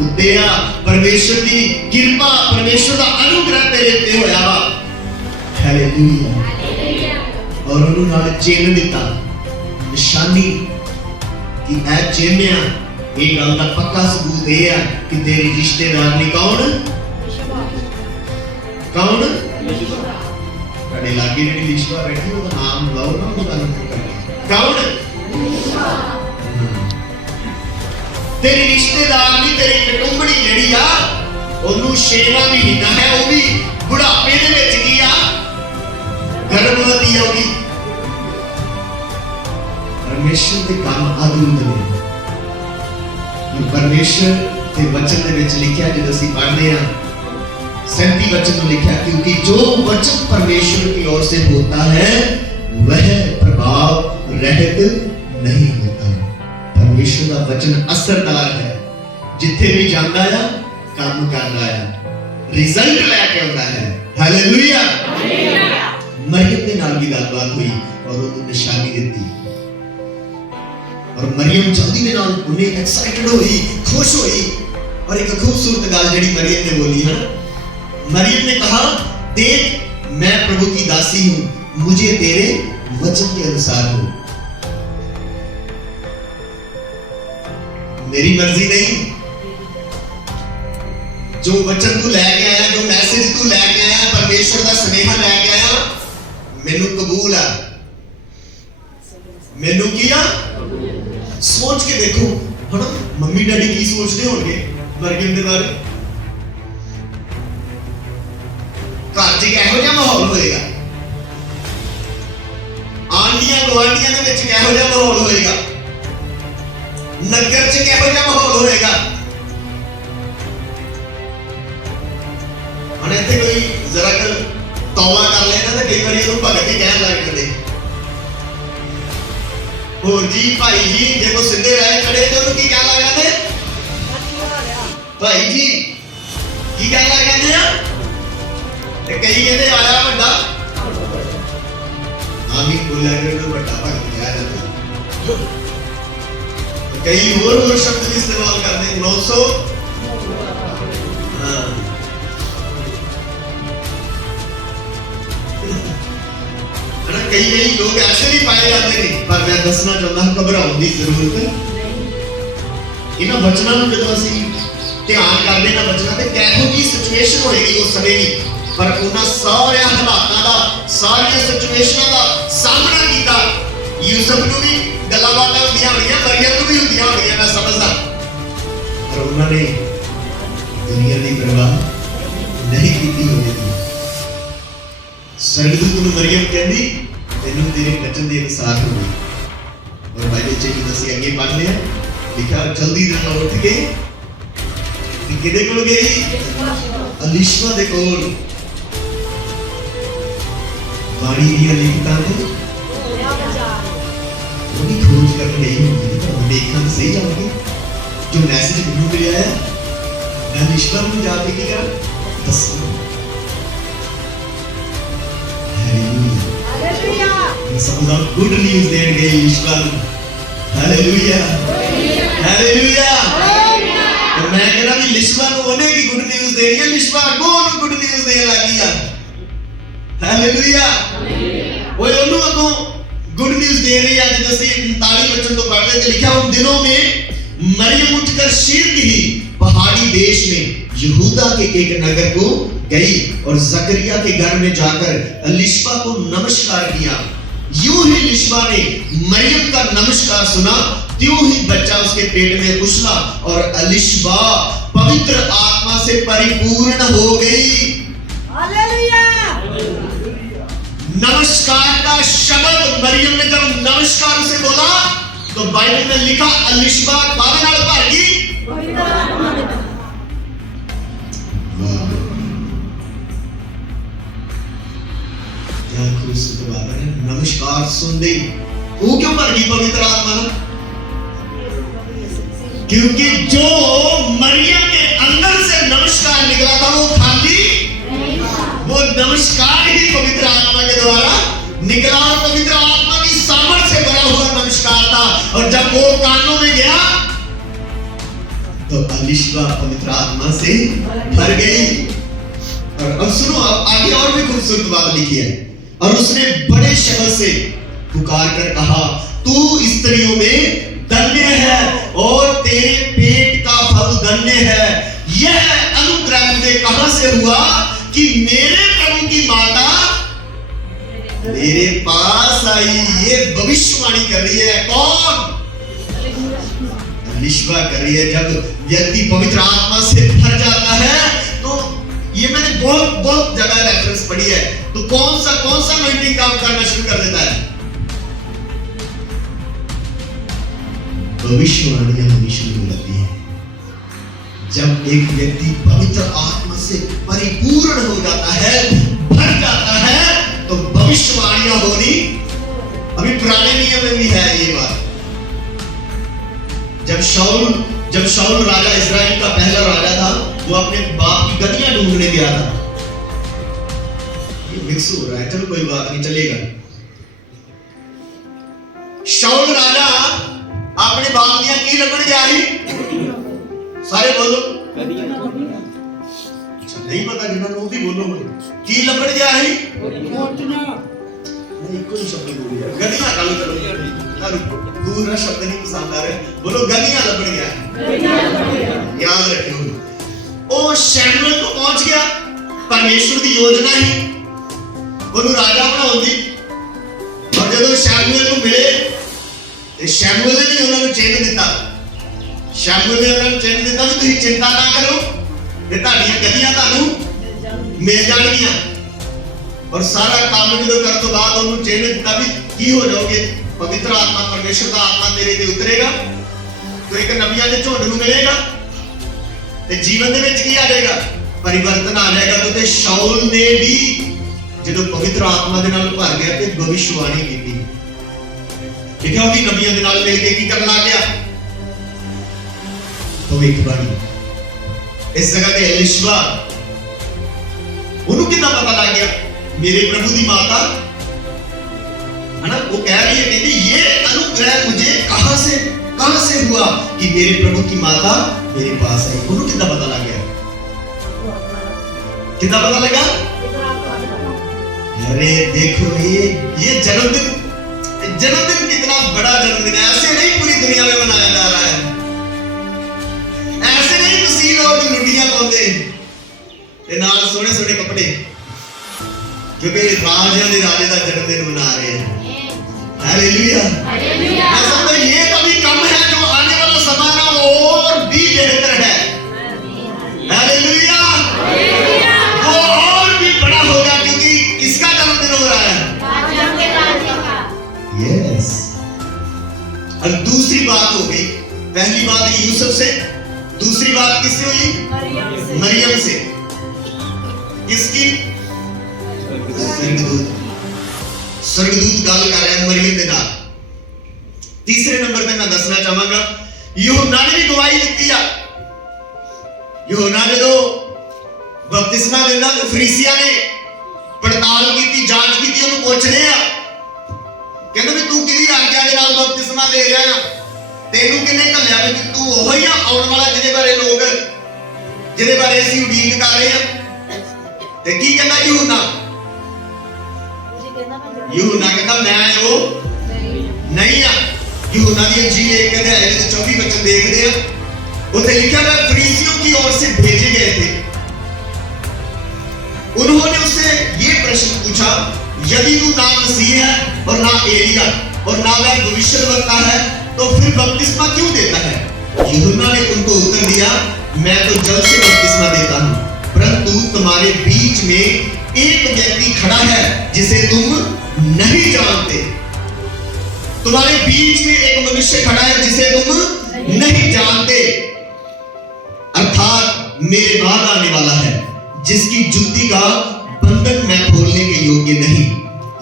ਉੱਤੇ ਆ, परमेश्वर ਦੀ ਕਿਰਪਾ, परमेश्वर ਦਾ अनुग्रह तेरे ਉੱਤੇ ਹੋਇਆ ਵਾ। हालेलुया। और ਉਹਨੂੰ ਨਾਲ ਚਿੰਨ੍ਹ ਦਿੱਤਾ, ਨਿਸ਼ਾਨੀ कि ਇਹ ਚਿੰਨ੍ਹ ਆ, ਇਹ ਗੱਲ ਦਾ ਪੱਕਾ ਸਬੂਤ ਇਹ ਆ ਕਿ ਤੇਰੀ ਰਿਸ਼ਤੇਦਾਰ ਨੇ ਕੌਣ ਤੁਹਾਡੇ ਲਾਗੇ ਜਿਹੜੀ ਲਿਸ਼ਵਾ ਬੈਠੀ ਉਹਦਾ ਨਾਮ ਲਓ ਨਾ, ਉਹਦਾ ਨਾਮ ਕੌਣ? ਤੇਰੀ ਰਿਸ਼ਤੇਦਾਰ ਨਹੀਂ, ਤੇਰੀ ਕੁਟੁੰਬੜੀ ਜਿਹੜੀ ਆ ਉਹਨੂੰ 6ਵਾਂ ਮਹੀਨਾ ਹੈ, ਉਹ ਵੀ ਬੁਢਾਪੇ ਦੇ ਵਿੱਚ ਕੀ ਆ, ਗਰਭਵਤੀ ਆ। ਉਹਦੀ परमेश्वर के काम अद्भुत ने। परमेश्वर के वचन ਦੇ ਵਿੱਚ ਲਿਖਿਆ, ਜਦੋਂ ਅਸੀਂ ਪੜ੍ਹਦੇ ਹਾਂ 37 वचन में लिखा, क्योंकि जो वचन परमेश्वर की ओर से होता है वह प्रभाव रहित नहीं होता। परमेश्वर का वचन असरदार है, जिथे भी जाता है काम करता है, रिजल्ट लेके आता है। हालेलुया। मरियम के नाल भी गलबात हुई और उन्होंने निशानी दी और मरियम जल्दी के नाल उन्हें एक्साइटेड हुई, खुश हुई। और एक खूबसूरत गल जी मरियम ने बोली है, मरियम ने कहा, देख मैं प्रभु की दासी हूं, मुझे तेरे वचन के अनुसार हो। मेरी मर्जी नहीं, जो वचन तू लैके आया, जो मैसेज तू लैके आया, परमेश्वर का स्नेहा लैके आया, मैनू कबूल है। मैनू किया सोच के देखो है ना, मम्मी डैडी की सोचते होंगे मरियम के बारे। घर च किहो जिहा माहौल होएगा, आंडियां गुआंढियां दे विच किहो जिहा माहौल होएगा, नगर च किहो जिहा माहौल होएगा। हुण इत्थे कोई जरा तौला कर लेना तो कई बार उहनूं भगत ही कहण लग पैंदे, होर जी भाई जी, जे कोई सीधे रह खड़े तो उन्होंने की कह लग जाते, भाई जी की कह लग जाते हैं। कई कहते आया बड़ा, हाँ भी बोलिया करो बड़ा भगत कहा जाता। कई होर शब्द भी इस्तेमाल करते हैं, 900 कई लोग ऐसे भी पाए जाते हैं। पर मैं दसना चाहता हूं, घबराने की जरूरत नहीं। इन्हां वचनां नूं जदों असीं ध्यान करदे ना वचनां ते किहो जी सिचुएशन होएगी उस समय भी, पर उन्हां सारे हालातां दा, सारियां सिचुएशनां दा सामना कीता। यूसुफ नूं भी गल्लां बातां होंदियां होणीਆਂ, मरियम नूं भी होंदियां होणीਆਂ, मैं समझदा, पर उन्हां ने दुनिया दी परवाह नहीं कीती होगी। स्वर्गदूत नूं मरियम कहंदी, तेनू तेरे वचन के अनुसार हो गई। और बाइबल च असीं अगे पढ़ लिया, लिखा जल्दी दे नाल उठ के किदे कोल गई, अलिशबा दे कोल। बाणी दी लिखतां ने वो भी खोज कर गई होगी, तो देखना सही जाओगे जो मैसेज मैनू मिलिया है, मैं अलिशबा नूं जाके की करा दसना। सबका गुड न्यूज़ देने गई ईश्वर। Hallelujah, hallelujah. तो मैं कह रहा भी लिशबा को उन्हें की गुड न्यूज़ देनी है, लिशबा को उन्हें गुड न्यूज़ देने लगी है। हालेलुया। वो उन्होंने अगो गुड न्यूज़ दे रही है। जब ਅਸੀਂ 39 वचन तो पढ़ रहे थे, लिखा उन दिनों में मरियम उठकर शीघ्र ही पहाड़ी देश में यहूदा के एक नगर को गई और जकरिया के घर में जाकर अलिशबा को नमस्कार किया। यूं ही लिशबा ने मरियम का नमस्कार सुना, त्यों ही बच्चा उसके पेट में उछला और अलिशबा पवित्र आत्मा से परिपूर्ण हो गई। हालेलुया। नमस्कार का शब्द मरियम ने जब नमस्कार उसे बोला तो बाइबल में लिखा अलिशबा कादे नाल भर गई, पवित्र आत्मा ने। नमस्कार सुनते वो क्यों भर गई पवित्र आत्मा ना? क्योंकि जो मरियम के अंदर से नमस्कार निकला था वो खाली, वो नमस्कार ही पवित्र आत्मा के द्वारा निकला और पवित्र आत्मा की सामर्थ्य से भरा हुआ नमस्कार था। और जब वो कानों में गया तो अलिशबा पवित्र आत्मा से भर गई। और अब सुनो, अब आगे और भी खूबसूरत बात लिखी है। और उसने बड़े शब्द से पुकार कर कहा, तू स्त्रियों में धन्य है और तेरे पेट का फल धन्य है। यह अनुग्रह मुझे कहां से हुआ कि मेरे प्रभु की माता मेरे पास आई। ये भविष्यवाणी कर रही है कौन? अलिशबा कर रही है। जब व्यक्ति पवित्र आत्मा से भर जाता है तो ये मैंने बहुत जगह रेफरेंस पढ़ी है, तो कौन सा अनॉइंटिंग काम करना शुरू कर देता है? भविष्यवाणियां होनी शुरू हो जाती है। जब एक व्यक्ति पवित्र आत्मा से परिपूर्ण हो जाता है, भर जाता है, तो भविष्यवाणियां होनी, अभी पुराने नियम में भी है ये बात। जब शाऊल राजा, इस्राएल का पहला राजा था, वो अपने बाप की गद्दियां ढूंढने गया था। ये मिक्स हो रहा है, चलो कोई बात नहीं, चलेगा। शाऊल राजा अपने बाप की लबड़ गया ही, सारे बोलो नहीं पता, जिन्होंने वो भी बोलो की लबड़ गया ही नहीं, कोई शब्द बोल गया गद्दियां कालू चलो, दूसरा शब्द नहीं पसंद आ रहा है, बोलो गद्दियां लबड़ गया। याद रखियो, ओ शैमुएल को पहुंच गया, परमेश्वर की योजना ही ਉਹਨੂੰ ਰਾਜਾ ਬਣਾਉਂਦੀ। और ਜਦੋਂ शैमुएल ਨੂੰ ਮਿਲੇ ਤੇ शैमुएल ने भी ਉਹਨਾਂ ਨੂੰ ਚਿੰਨ ਦਿੱਤਾ। शैमुएल ने ਉਹਨਾਂ ਨੂੰ ਚਿੰਨ ਦਿੱਤਾ ਵੀ ਤੁਸੀਂ ਚਿੰਤਾ ਨਾ ਕਰੋ ਤੇ ਤੁਹਾਡੀਆਂ ਗद्दियां ਤੁਹਾਨੂੰ ਮਿਲ ਜਾਣਗੀਆਂ। और सारा काम ਜਦੋਂ ਕਰਨ ਤੋਂ ਬਾਅਦ ਉਹਨੂੰ ਚਿੰਨ ਦਿੱਤਾ ਵੀ ਕੀ ਹੋ ਜਾਓਗੇ, पवित्र आत्मा, परमेश्वर का आत्मा तेरे ते उतरेगा तो एक नबियां दे झुंड ਨੂੰ मिलेगा ते जीवन दे विच की आ जाएगा, परिवर्तन आ जाएगा। तो शाऊल ने भी ਜਦੋਂ पवित्र आत्मा दे नाल भर गया ते भविष्यवाणी कीती। ठीक है, वो भी नबियां दे नाल मिल के की करन लग गया, भविष्यवाणी। इस जगह ते एलिशबा ਉਹਨੂੰ ਕਿੱਦਾਂ पता लग गया मेरे प्रभु दी माता है ना, वो कह रही है, कहती ये अनुग्रह मुझे कहां से हुआ कि मेरे प्रभु की माता मेरे पास आई। उन्हें कितना पता लग गया, कितना पता लगा? अरे देखो ये जन्मदिन कितना बड़ा जन्मदिन है। ऐसे नहीं पूरी दुनिया में मनाया जा रहा है, ऐसे नहीं मसीह लोग लुटियां पाते ते नाल सोने सोने कपड़े, क्योंकि राजा दे राजे का जन्मदिन मना रहे हैं। Hallelujah, hallelujah. ऐसा तो ये कभी कम है, जो आने वाला ज़माना और भी बेहतर है। Hallelujah, hallelujah. वो और भी बड़ा होगा, क्योंकि किसका जन्मदिन हो रहा है? राजा के राजा का। यस। अब दूसरी बात हो गई, पहली बात यूसुफ से, दूसरी बात किससे हुई? मरियम से। किसकी? स्वर्गदूत गल कर रहे हैं मरियम के नाल। तीसरे नंबर पे मैं दसना चाहांगा, यूहन्ना ने भी गवाही दी है। यूहन्ना जो बपतिस्मा देना तो फरीसियां ने पड़ताल की, जांच की, उन्होंने पूछने आ, कहते भी तू किहदी आज्ञा दे नाल बपतिस्मा दे रहा है, तेनू किन्ने घल्लिया भी तू ओही आ आउण वाला जिहदे बारे असीं उडीक कर रहे हैं। ते की कहंदा यूहन्ना कहता मैं वो नहीं आ। यूहन्ना दी इंजील एक अध्याय के 24 वचन देखते हैं, उत्थे लिखा है फरीसियों की ओर से भेजे गए थे। उन्होंने उससे ये प्रश्न पूछा, यदि तू ना मसीह है और ना एलिया और ना वह भविष्यद्वक्ता है तो फिर बपतिस्मा क्यों देता है? यूहन्ना ने उनको उत्तर दिया, मैं तो जल से बपतिस्मा देता हूं, परंतु तुम्हारे बीच में एक व्यक्ति खड़ा है जिसे तुम नहीं जानते। तुम्हारे बीच में एक मनुष्य खड़ा है जिसे तुम नहीं जानते, अर्थात मेरे बाद आने वाला है, जिसकी जुत्ती का बंधन मैं खोलने के योग्य नहीं।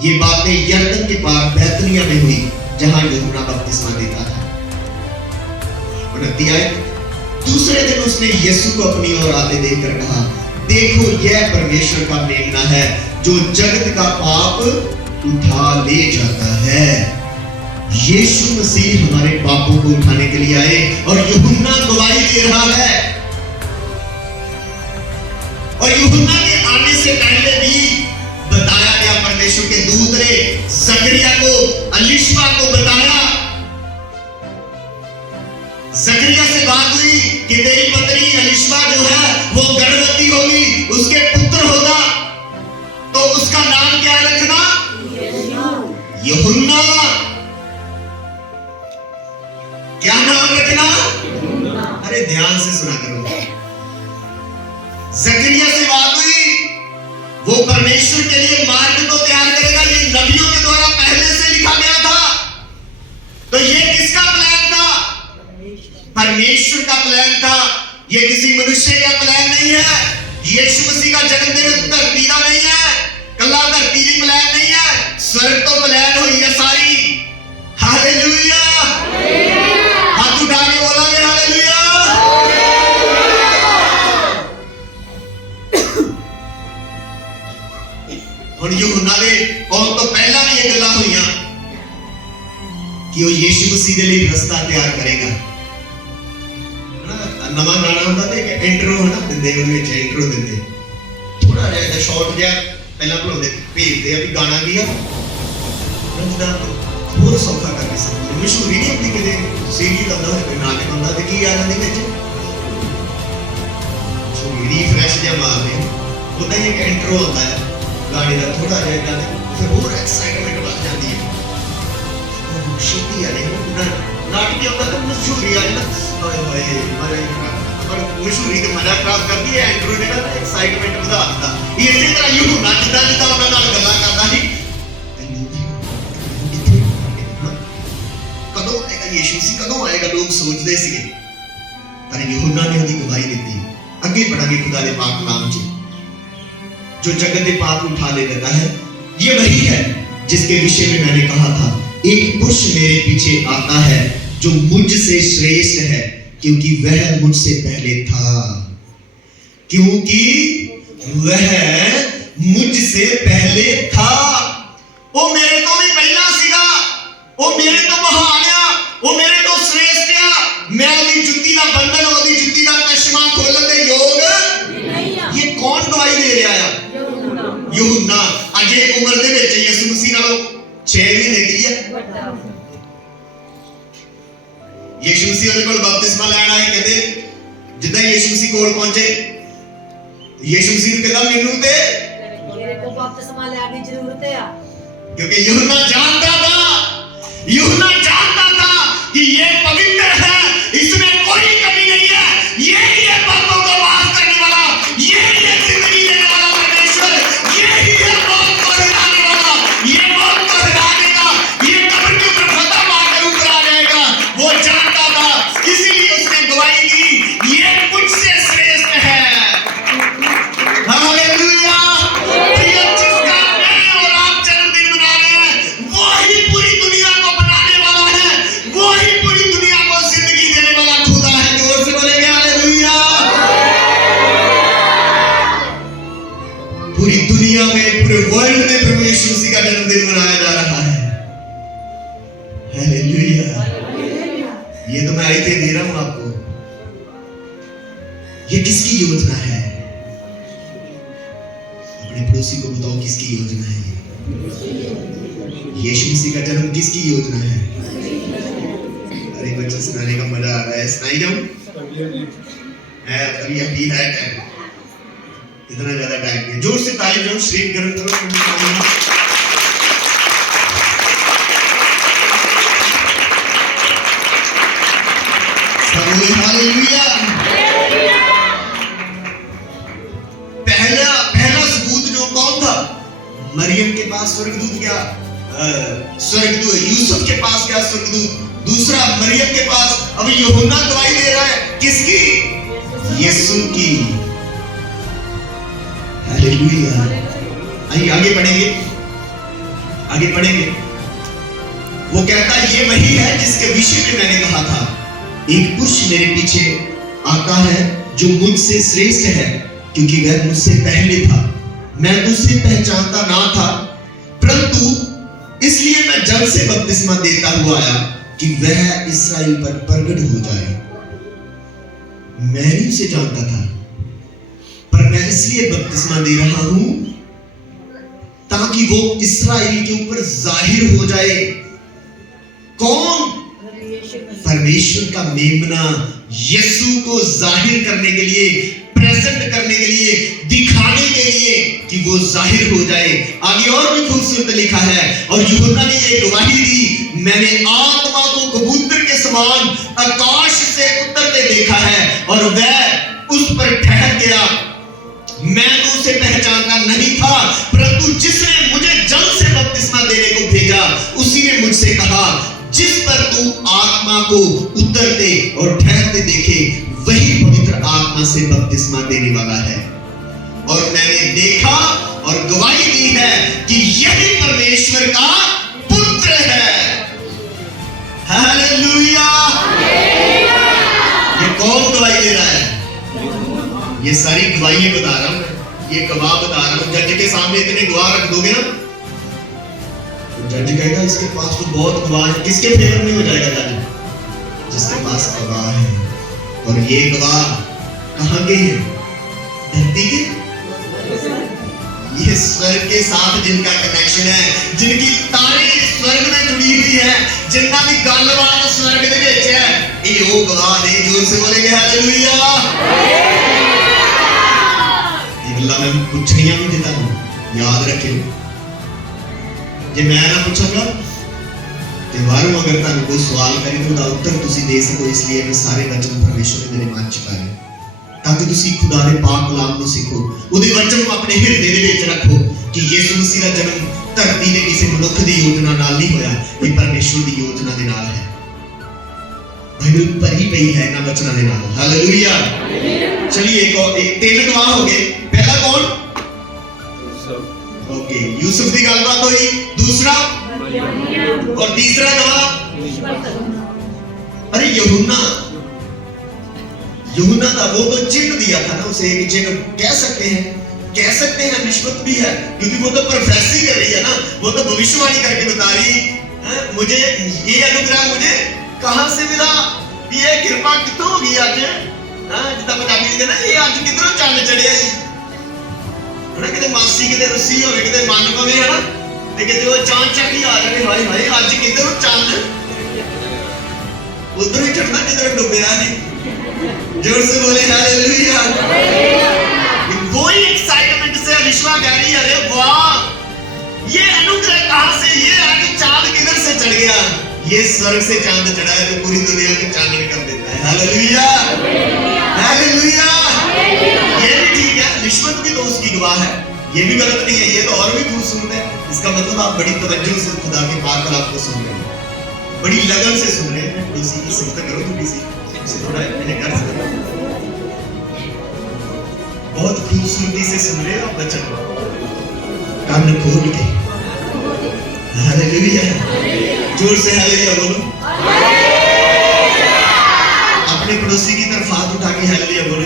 ये बातें यरदन के पार बैतनिया में हुई, जहां यूहन्ना बपतिस्मा देता था। 29 आयत, दूसरे दिन उसने यीशु को अपनी ओर आते देखकर कहा, देखो यह परमेश्वर का मेमना है जो जगत का पाप उठा ले जाता है। यीशु मसीह हमारे पापों को उठाने के लिए आए और यूहन्ना गवाही दे रहा है। और यूहन्ना के आने से पहले भी बताया गया, परमेश्वर के दूत ने जकरिया को, अलीशबा को बताया। जकरिया से बात हुई कि तेरी पत्नी अलीशबा जो है वो गर्भवती होगी, उसके पुत्र होगा, तो उसका नाम क्या रखना? यूहन्ना। क्या नाम रखना? अरे ध्यान से सुना करो। जकरिया से बात हुई, वो परमेश्वर के लिए मार्ग को तैयार करेगा। ये नबियों के द्वारा पहले से लिखा गया था। तो ये किसका प्लान था? परमेश्वर का प्लान था। ये किसी मनुष्य का प्लान नहीं है। यीशु मसीह का जन्मदिन धरती का नहीं है, कल्ला धरती की प्लान नहीं है, स्वर्ग तो प्लान हुई है सारी। हालेलुया, हाथ उठा के बोलोगे हालेलुया। और यूहन्ना दे और तो पहला भी ये गल्लां हुईयां कि वो यीशु मसीह के लिए रास्ता तैयार करेगा। नवा गाना होता है कि इंट्रो है ना, दिंदे ਉਹਦੇ ਵਿੱਚ इंट्रो दिंदे, थोड़ा ਜਿਹਾ शॉर्ट ਜਿਹਾ ਪਹਿਲਾਂ ਭੁਲਾਉਂਦੇ ਭੇਜਦੇ ਆ ਵੀ ਗਾਣਾ ਕੀ ਆ, ਰੰਜਦਾ ਹੋਰ ਸੌਖਾ ਕਰਕੇ ਸਮਝ। ਮਸ਼ਹੂਰੀ ਨਹੀਂ ਹੁੰਦੀ ਕਿਤੇ ਸੀਰੀਅਲ ਆਉਂਦਾ ਹੋਵੇ, ਕੋਈ ਨਾਟਕ ਆਉਂਦਾ ਤੇ ਕੀ ਆ ਜਾਂਦੀ ਵਿੱਚ ਰੀਫਰੈਸ਼ ਜਿਹਾ ਮਾਰਦੇ, ਉਹਦਾ ਹੀ ਇੱਕ ਇੰਟਰੋ ਹੁੰਦਾ ਹੈ ਗਾਣੇ ਦਾ, ਥੋੜਾ ਜਿਹਾ ਗਾਣੇ ਫਿਰ ਹੋਰ ਐਕਸਾਈਟਮੈਂਟ ਵੱਧ ਜਾਂਦੀ ਹੈ। ਛੇਤੀ ਆ ਰਹੀ ਨਾਟਕ ਆਉਂਦਾ ਤਾਂ ਮਸ਼ਹੂਰੀ ਆ ਜਾਂਦਾ, ਹਾਏ ਹਾਏ ਮਾਰੇ ਪਰ ਮਸ਼ਹੂਰੀ ਤੇ ਮਜ਼ਾ ਖਰਾਬ ਕਰਦੀ ਹੈ। ਇੰਟਰੋ ਜਿਹੜਾ ਐਕਸਾਈਟਮੈਂਟ ਵਧਾ ਦਿੰਦਾ। ਇਸੇ ਤਰ੍ਹਾਂ यूहन्ना ਜਿੱਦਾਂ ਜਿੱਦਾਂ ਉਹਨਾਂ ਨਾਲ ਗੱਲਾਂ ਕਰਦਾ ਸੀ, ਕਦੋਂ ਆਏਗਾ ਯੀਸ਼ੂ ਸੀ, ਕਦੋਂ ਆਏਗਾ ਲੋਕ ਸੋਚਦੇ ਸੀਗੇ। ਪਰ यूहन्ना ने ਉਹਦੀ ਗਵਾਹੀ ਦਿੱਤੀ। ਅੱਗੇ ਪੜਾਂਗੇ खुदा के पाक नाम से, जो जगत के पाप उठा ले लेता है। ये वही है जिसके विषय में मैंने कहा था, एक पुरुष मेरे पीछे आता है जो मुझसे श्रेष्ठ है, क्योंकि वह मुझसे पहले था। क्योंकि वह मुझसे पहले था। वो मेरे तो भी पहला सीगा, वो मेरे तो महान आ, वो मेरे तो श्रेष्ठ आ। मैं ओदी जुत्ती दा बंधन, ओदी जुत्ती दा तशमा खोलण दे योग। ये कौन गवाही दे रहा है? यूहन्ना। अजे उम्र दे विच यीशु मसीह नालों 6 महीने दी है। यीशु मसीह ਉਹਦੇ ਕੋਲ ਬਪਤਿਸਮਾ ਲੈਣ ਆਏ, ਕਹਿੰਦੇ ਜਿੱਦਾਂ ਯੀਸ਼ੂ ਮਸੀਹ ਕੋਲ ਪਹੁੰਚੇ, ਯੀਸ਼ੂ ਮਸੀਹ ਨੂੰ ਕਹਿੰਦਾ ਮੈਨੂੰ ਤੇ ਮੇਰੇ ਕੋਲ ਬਪਤਿਸਮਾ ਲੈਣ ਦੀ ਜ਼ਰੂਰਤ ਹੈ, क्योंकि यूहन्ना जानता था कि ये पवित्र है, इसमें कोई कमी नहीं है, ये पापों को माफ करने वाला, ये जिंदगी देने वाला परमेश्वर, ये ही है मौत को हराने वाला, ये मौत को हरा देगा, ये कब्र के ऊपर फतह मार के ऊपर आ जाएगा। वो जानता था, इसीलिए उसने गवाही दी, ये मुझसे श्रेष्ठ है। हालेलुया। जिसका मैं और आप जन्मदिन मना रहे हैं, वो ही पूरी दुनिया को बनाने वाला है, वो ही पूरी दुनिया को जिंदगी देने वाला खुदा है। जोर से बोलेंगे हालेलुया। पूरी दुनिया में, पूरे वर्ल्ड में प्रभु यीशु मसीह का जन्मदिन मनाया जा रहा है। हालेलुया। ये तो मैं आयतें दे रहा हूं आपको। ये किसकी योजना है? अपने पड़ोसी को बताओ किसकी योजना है ये? यीशु मसीह का जन्म किसकी योजना है? अरे बच्चे सुनाने का मजा आ रहा है, सुनाई जाऊं? अभी अभी है टाइम, इतना ज्यादा टाइम नहीं। जोर से ताली बजाओ, श्रीक गर्म करो। हालेलुया। पहला सबूत जो कौन था? मरियम के पास स्वर्गदूत गया, स्वर्गदूत यूसुफ के पास गया स्वर्गदूत। दूसरा मरियम के पास। अभी यूहन्ना गवाही दे रहा है किसकी? यीशु की। हालेलुया। आइए आगे पढ़ेंगे। आगे पढ़ेंगे। वो कहता ये वही है जिसके विषय में मैंने कहा था, एक पुरुष मेरे पीछे आता है जो मुझसे श्रेष्ठ है, क्योंकि वह मुझसे पहले था। मैं तो उसे पहचानता ना था, परंतु इसलिए मैं जल से बपतिस्मा देता हुआ आया कि वह इस्राएल पर प्रकट हो जाए। मैं नहीं उसे जानता था, पर मैं इसलिए बपतिस्मा दे रहा हूं ताकि वो इस्राएल के ऊपर जाहिर हो जाए। कौन? परमेश्वर का मेमना यीशु को जाहिर करने के लिए, प्रेजेंट करने के लिए, दिखाने के लिए कि वो जाहिर हो जाए। आगे और भी खूबसूरत लिखा है, और यूहन्ना ने ये गवाही दी, मैंने आत्मा को कबूतर के समान आकाश से उतरते देखा है और वह उस पर ठहर गया। मैं तो उसे पहचानता नहीं था, परंतु जिसने मुझे जल से बपतिस्मा देने को भेजा उसी ने मुझसे कहा, जिस पर तू आत्मा को उतरते और ठहरते देखे वही पवित्र आत्मा से बपतिस्मा देने वाला है। और मैंने देखा और गवाही दी है कि यही परमेश्वर का पुत्र है। हालेलुया! ये कौन गवाही दे रहा है? ये सारी गवाही बता रहा हूं, ये गवाह बता रहा हूं। जज के सामने इतने गवाह रख दोगे ना, जज कहेगा इसके पास तो बहुत गवाह है। किसके फेवर में हो जाएगा जज? जिसके पास गवाह है। और ये गवाह कहां के हैं? धरती के, ये स्वर्ग के साथ जिनका कनेक्शन है, जिनकी तारें स्वर्ग में जुड़ी हुई है, जिनका भी गलबान स्वर्ग दे विच है, ये वो गवाह ने। जोर से बोलेंगे हालेलुया। ये गल्ला मैं पूछनियां भी देता हूं, याद रखियो। जे मैं ना पूछांगा ते वारों अगर तुहानू कोई सवाल करे तो उसका उत्तर तुसी दे सको, इसलिए मैं सारे वचन परमेश्वर ने मेरे मन च पाए ताकि तुसी खुदा दे पाक कलाम को सीखो, उहदे वचन को अपने हिरदे दे विच रखो कि यीशु मसीह दा जन्म धरती दे किसी मनुख दी योजना नाल नहीं होया, ये परमेश्वर दी योजना दे नाल है। बाइबल भरी पई है इन्हां वचनां दे नाल। हालेलुया। चलिए एक तीन गवाह हो गए। पहला कौन? ओके, यूसुफ की गलबात हुई। दूसरा और तीसरा गवाह, अरे यूहन्ना था, वो तो चिन्ह दिया था ना उसे, एक चिन्ह कह सकते हैं निश्चित भी है, क्योंकि वो तो प्रोफेसी कर रही है ना, वो तो भविष्यवाणी करके बता रही है मुझे ये अनुग्रह मुझे कहां से मिला, ये कृपा कितों होगी आज। जितना पंजाबी कहते ना, ये आज किधरों चंद चढ़िया जी ना, किते मासी किते रुसी होवे, किते मन पवे है ना, ते किते वो चांचक ही आ जाए, हाय हाय आज किधरों चंद उधर ही चढ़ना जिधर डूबया है। जोर से बोले हालेलुया। वही एक्साइटमेंट से अलिशा कह रही है, अरे वाह ये अनुग्रह कहां से, ये आज चांद किधर से चढ़ गया। ये स्वर्ग से चांद चढ़ा है तो पूरी दुनिया में चांदनी कर देता है। Hallelujah hallelujah. ये भी ठीक है, निश्चित भी तो उसकी गवाह है, ये भी गलत नहीं है, ये तो और भी खूबसूरत है। इसका मतलब आप बड़ी तवज्जो से खुदा के पाक कलाम को सुन रहे हैं, बड़ी लगन से सुन रहे हैं। इसी की सिफत करो, थोड़ी सी थोड़ा मैंने कर सकता, बहुत खूबसूरती से सुन रहे हो आप बच्चों, कान खोल के। हालेलुया। जोर से हालेलुया बोलो। अपने पड़ोसी की तरफ हाथ उठा के हालेलुया बोलो।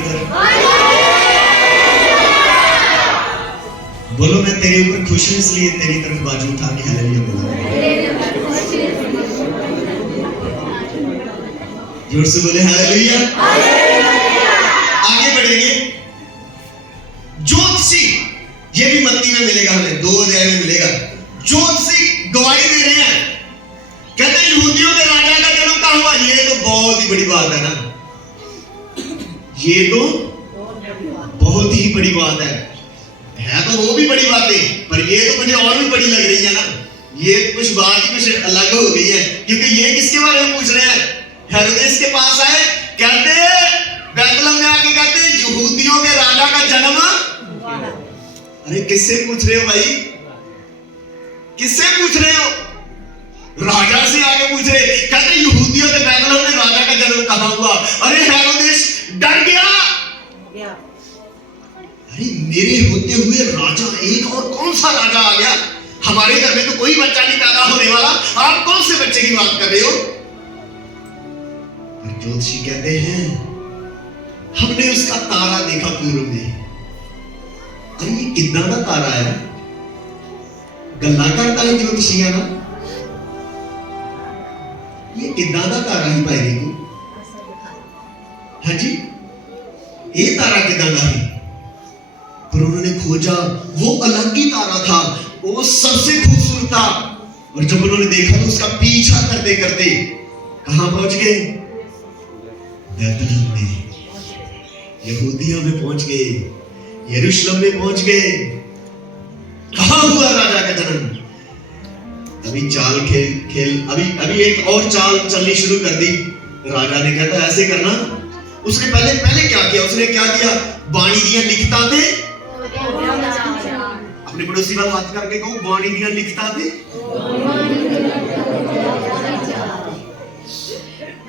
बोलो मैं तेरे ऊपर खुश हूं, इसलिए तेरी तरफ बाजू उठा के हालेलुया बोला। जोर से बोले हालेलुया। आगे बढ़ेंगे। ज्योतिषी, ये भी मत्ती में मिलेगा, हमें 2 अध्याय में मिलेगा। ज्योतिषी गवाही दे रहे हैं, कहते हैं यहूदियों के राजा का जन्म कहां हुआ। ये तो बहुत ही बड़ी बात है ना, ये तो बहुत ही बड़ी बात है तो वो भी बड़ी बातें, पर ये तो मुझे और भी बड़ी लग रही है ना। ये कुछ बात ही कुछ अलग हो गई है, क्योंकि ये किसके बारे में पूछ रहे हैं। हेरोदेस के पास आए, कहते बैतलहम में आके कहते यहूदियों के राजा का जन्म। अरे किससे पूछ रहे हो भाई, किससे पूछ रहे हो? राजा से आगे पूछ रहे, कहते यहूदियों के बैतलहम में राजा का जन्म कहां हुआ। अरे हेरोदेस डर गया, अरे मेरे होते हुए राजा एक और कौन सा राजा आ गया। हमारे घर में तो कोई बच्चा नहीं पैदा होने वाला, आप कौन से बच्चे की बात कर रहे हो? पर ज्योतिषी कहते हैं हमने उसका तारा देखा पूर्व में। अरे ये कितना ना तारा है, गल्ला करता है ज्योतिषिया ना, ये कितना ना तारा ही पाएगी को। हाँ जी, ये तारा कितना ना है, पर उन्होंने खोजा वो अलग ही तारा था, वो सबसे खूबसूरत था। और जब उन्होंने देखा तो उसका पीछा करते करते कहां पहुंच गए? बैतलहम में, यहूदिया में पहुंच गए, यरूशलेम में पहुंच गए। कहां हुआ राजा का जन्म? अभी चाल खेल अभी एक और चाल चलनी शुरू कर दी। राजा ने कहता ऐसे करना। उसने पहले क्या किया? उसने क्या किया? बाणी दिया लिखता थे। अपने पड़ोसी वाला हाथ करके कहो, बाणी दिया लिखता थे।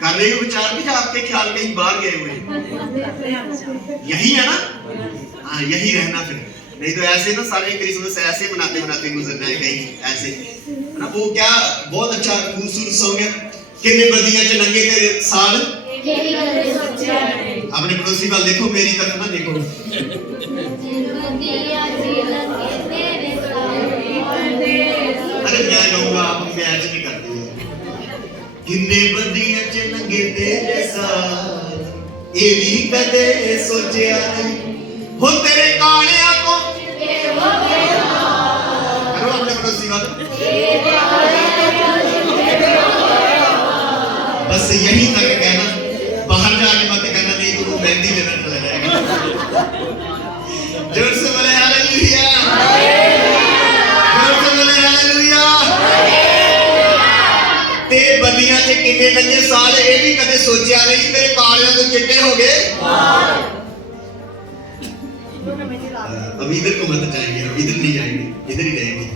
कर रहे हो विचार भी, आपके ख्याल कहीं बाहर गए हुए? यही है ना? हाँ, यही रहना फिर। नहीं तो ऐसे ना सारे क्रिसमस ऐसे मनाते मनाते गुजर जाए कहीं ऐसे ना। वो क्या बहुत अच्छा खूबसूरत सॉन्ग है, किन्ने बदियां च लंघे तेरे साल। अपने पड़ोसी वाल देखो, मेरी तरफ ना देखो। अरे मैं कहूंगा आप मैच नहीं करते। किन्ने बदियां च लंघे तेरे साल, ये भी कदे सोचा नहीं हो तेरे कालिया को। करो अपने पड़ोसी वाल। बस यही तक कहना, बाहर जाके मत कहना नहीं तो वो मेहंदी लेना चला जाएगा। जोर से बोले हालेलुया, जोर से बोले हालेलुया। ते बदियां च किन्ने लंघे साल, ये भी कदे सोचा नहीं तेरे कालिया तो चिट्टे हो गए। अब इधर को मत जाएंगे, अब इधर नहीं जाएंगे, इधर ही रहेंगे।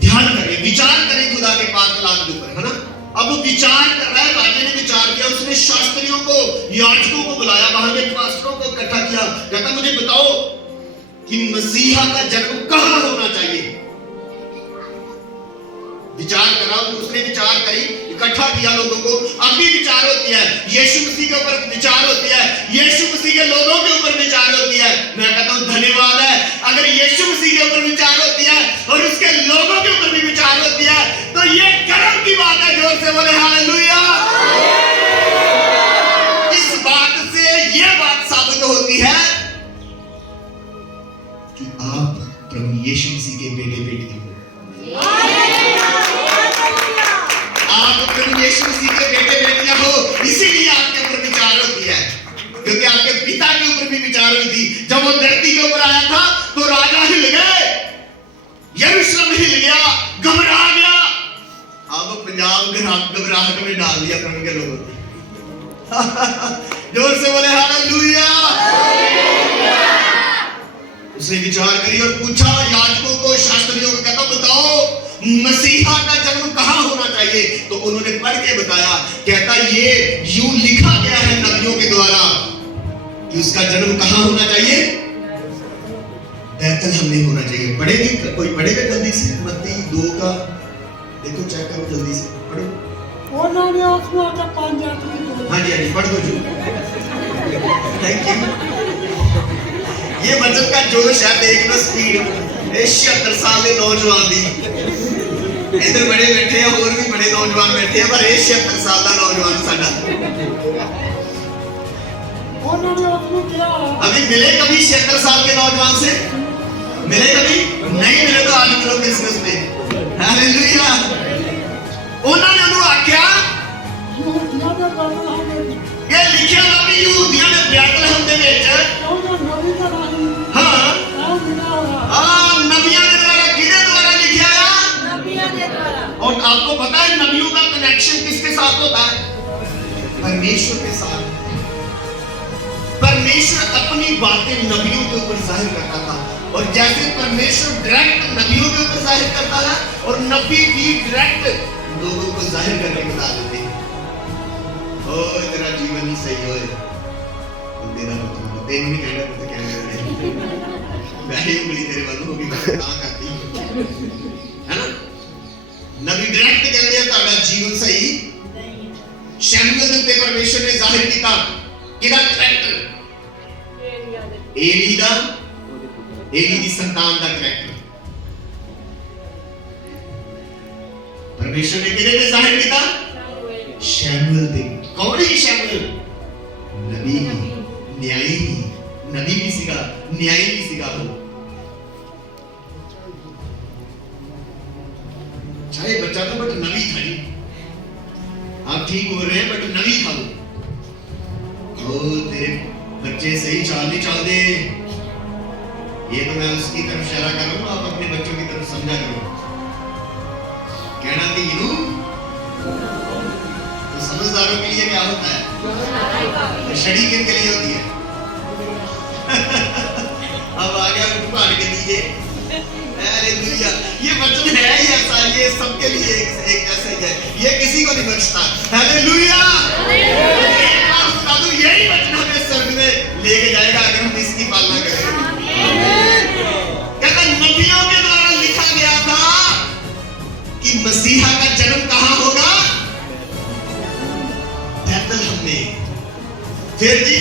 ध्यान करें, विचार करें खुदा के पाक कलाम के ऊपर, है ना। अब वो विचार कर रहा है, राजा ने विचार किया, उसने शास्त्रियों को, याजकों को बुलाया, वहां के पास्टरों को इकट्ठा किया। कहता मुझे बताओ कि मसीहा का जन्म कहां होना चाहिए। विचार करा, उसने विचार करी, इकट्ठा किया लोगों को। अब भी विचार होती है, यीशु मसीह के ऊपर विचार होती है, यीशु मसीह के लोगों के ऊपर विचार होती है। मैं कहता हूं धन्यवाद है, अगर यीशु मसीह के ऊपर विचार होती है और उसके लोगों के ऊपर भी विचार होती है तो ये गर्व की बात है। जोर से बोले हालेलुया। इस बात से ये बात साबित होती है कि आप प्रभु यीशु मसीह के बेटे बेटी हो। आप प्रभु यीशु मसीह के बेटे बेटियां हो, इसीलिए आपके ऊपर विचार होती है, क्योंकि आपके पिता के ऊपर भी विचार हुई थी। जब वो धरती के ऊपर आया था तो राजा हिल गए, यरूशलेम हिल गया, घबरा गया। अब पंजाब घबराहट में डाल दिया प्रभु के लोगों ने। जोर से बोले हालेलुया। उसने विचार करी और पूछा याजकों को, शास्त्रियों को, कहता बताओ मसीहा का जन्म कहां होना चाहिए। तो उन्होंने पढ़ के बताया, कहता ये यूं लिखा गया है नबियों के द्वारा कि उसका जन्म कहां होना चाहिए? बैतलहम में होना चाहिए। पढ़ेगी कोई? पढ़ेगा जल्दी से मत्ती 2 का देखो, चेक करो जल्दी से पढ़ो। उन्होंने उसमें आटा पान जाती है। हाँ जी पढ़ दो जी, थैंक यू। ये वचन का जोश है, देख लो स्पीड। 76 साल के नौजवान दी इधर बड़े बैठे हैं, और भी बड़े नौजवान बैठे हैं, पर 76 साल का नौजवान साडा। उन्होंने उसमें क्या अभी मिले कभी 76 साल के नौजवान से? मिले कभी? नहीं मिले तो आज मिलो क्रिसमस में। हालेलुया। उन्होंने उन्हें आख्या ये लिखिया नबी यहूदियों ने बैतलहम दे विच नबियों के द्वारा, किसके द्वारा लिखा है? नबियों के द्वारा। और आपको पता है नबियों का कनेक्शन किसके साथ होता है? परमेश्वर के साथ। परमेश्वर अपनी बातें नबियों के ऊपर जाहिर करता था, और जैसे परमेश्वर डायरेक्ट नबियों के ऊपर जाहिर करता है और नबी भी डायरेक्ट लोगों को जाहिर करके बता देते हैं। ओ तेरा जीवन ही सही होए तो तेरा मतलब तेन नहीं कहना, तो कहना मैं ही उंगली तेरे वालों होगी कहां करती है ना। नबी डायरेक्ट कहते हैं ਤੁਹਾਡਾ ਜੀਵਨ ਸਹੀ शैमुएल ਦੇ ਉੱਤੇ ਪਰਮੇਸ਼ਰ ਨੇ ਜ਼ਾਹਿਰ ਕੀਤਾ ਕਿਹਦਾ ਕਰੈਕਟਰ एली ਦੀ ਸੰਤਾਨ ਦਾ ਕਰੈਕਟਰ परमेश्वर ने किधर पे जाहिर किया शैमुएल दे कौन है शैमुएल नबी न्यायी नबी भी सीगा न्यायी भी सीगा वो चाहे बच्चा तो बट नबी था जी आप ठीक हो रहे हैं बट नबी था वो तेरे बच्चे सही चाल नहीं चलते ये तो मैं उसकी तरफ इशारा कर रहा हूँ आप अपने बच्चों की तरफ समझा करो कहना कि यू तो समझदारों के लिए क्या होता है तो शड़ी किन के लिए होती है अब आ गया उठा के दीजिए हालेलुया ये वचन है ही ऐसा ये सबके लिए एक ऐसा ही है ये किसी को नहीं बख्शता हालेलुया एक बार बता दूं यही वचन हमें स्वर्ग में लेके जाएगा अगर हम इसकी पालना करेंगे कहता नबियों के द्वारा लिखा गया था कि मसीहा का जन्म कहां होगा बैतलहम में फिर जी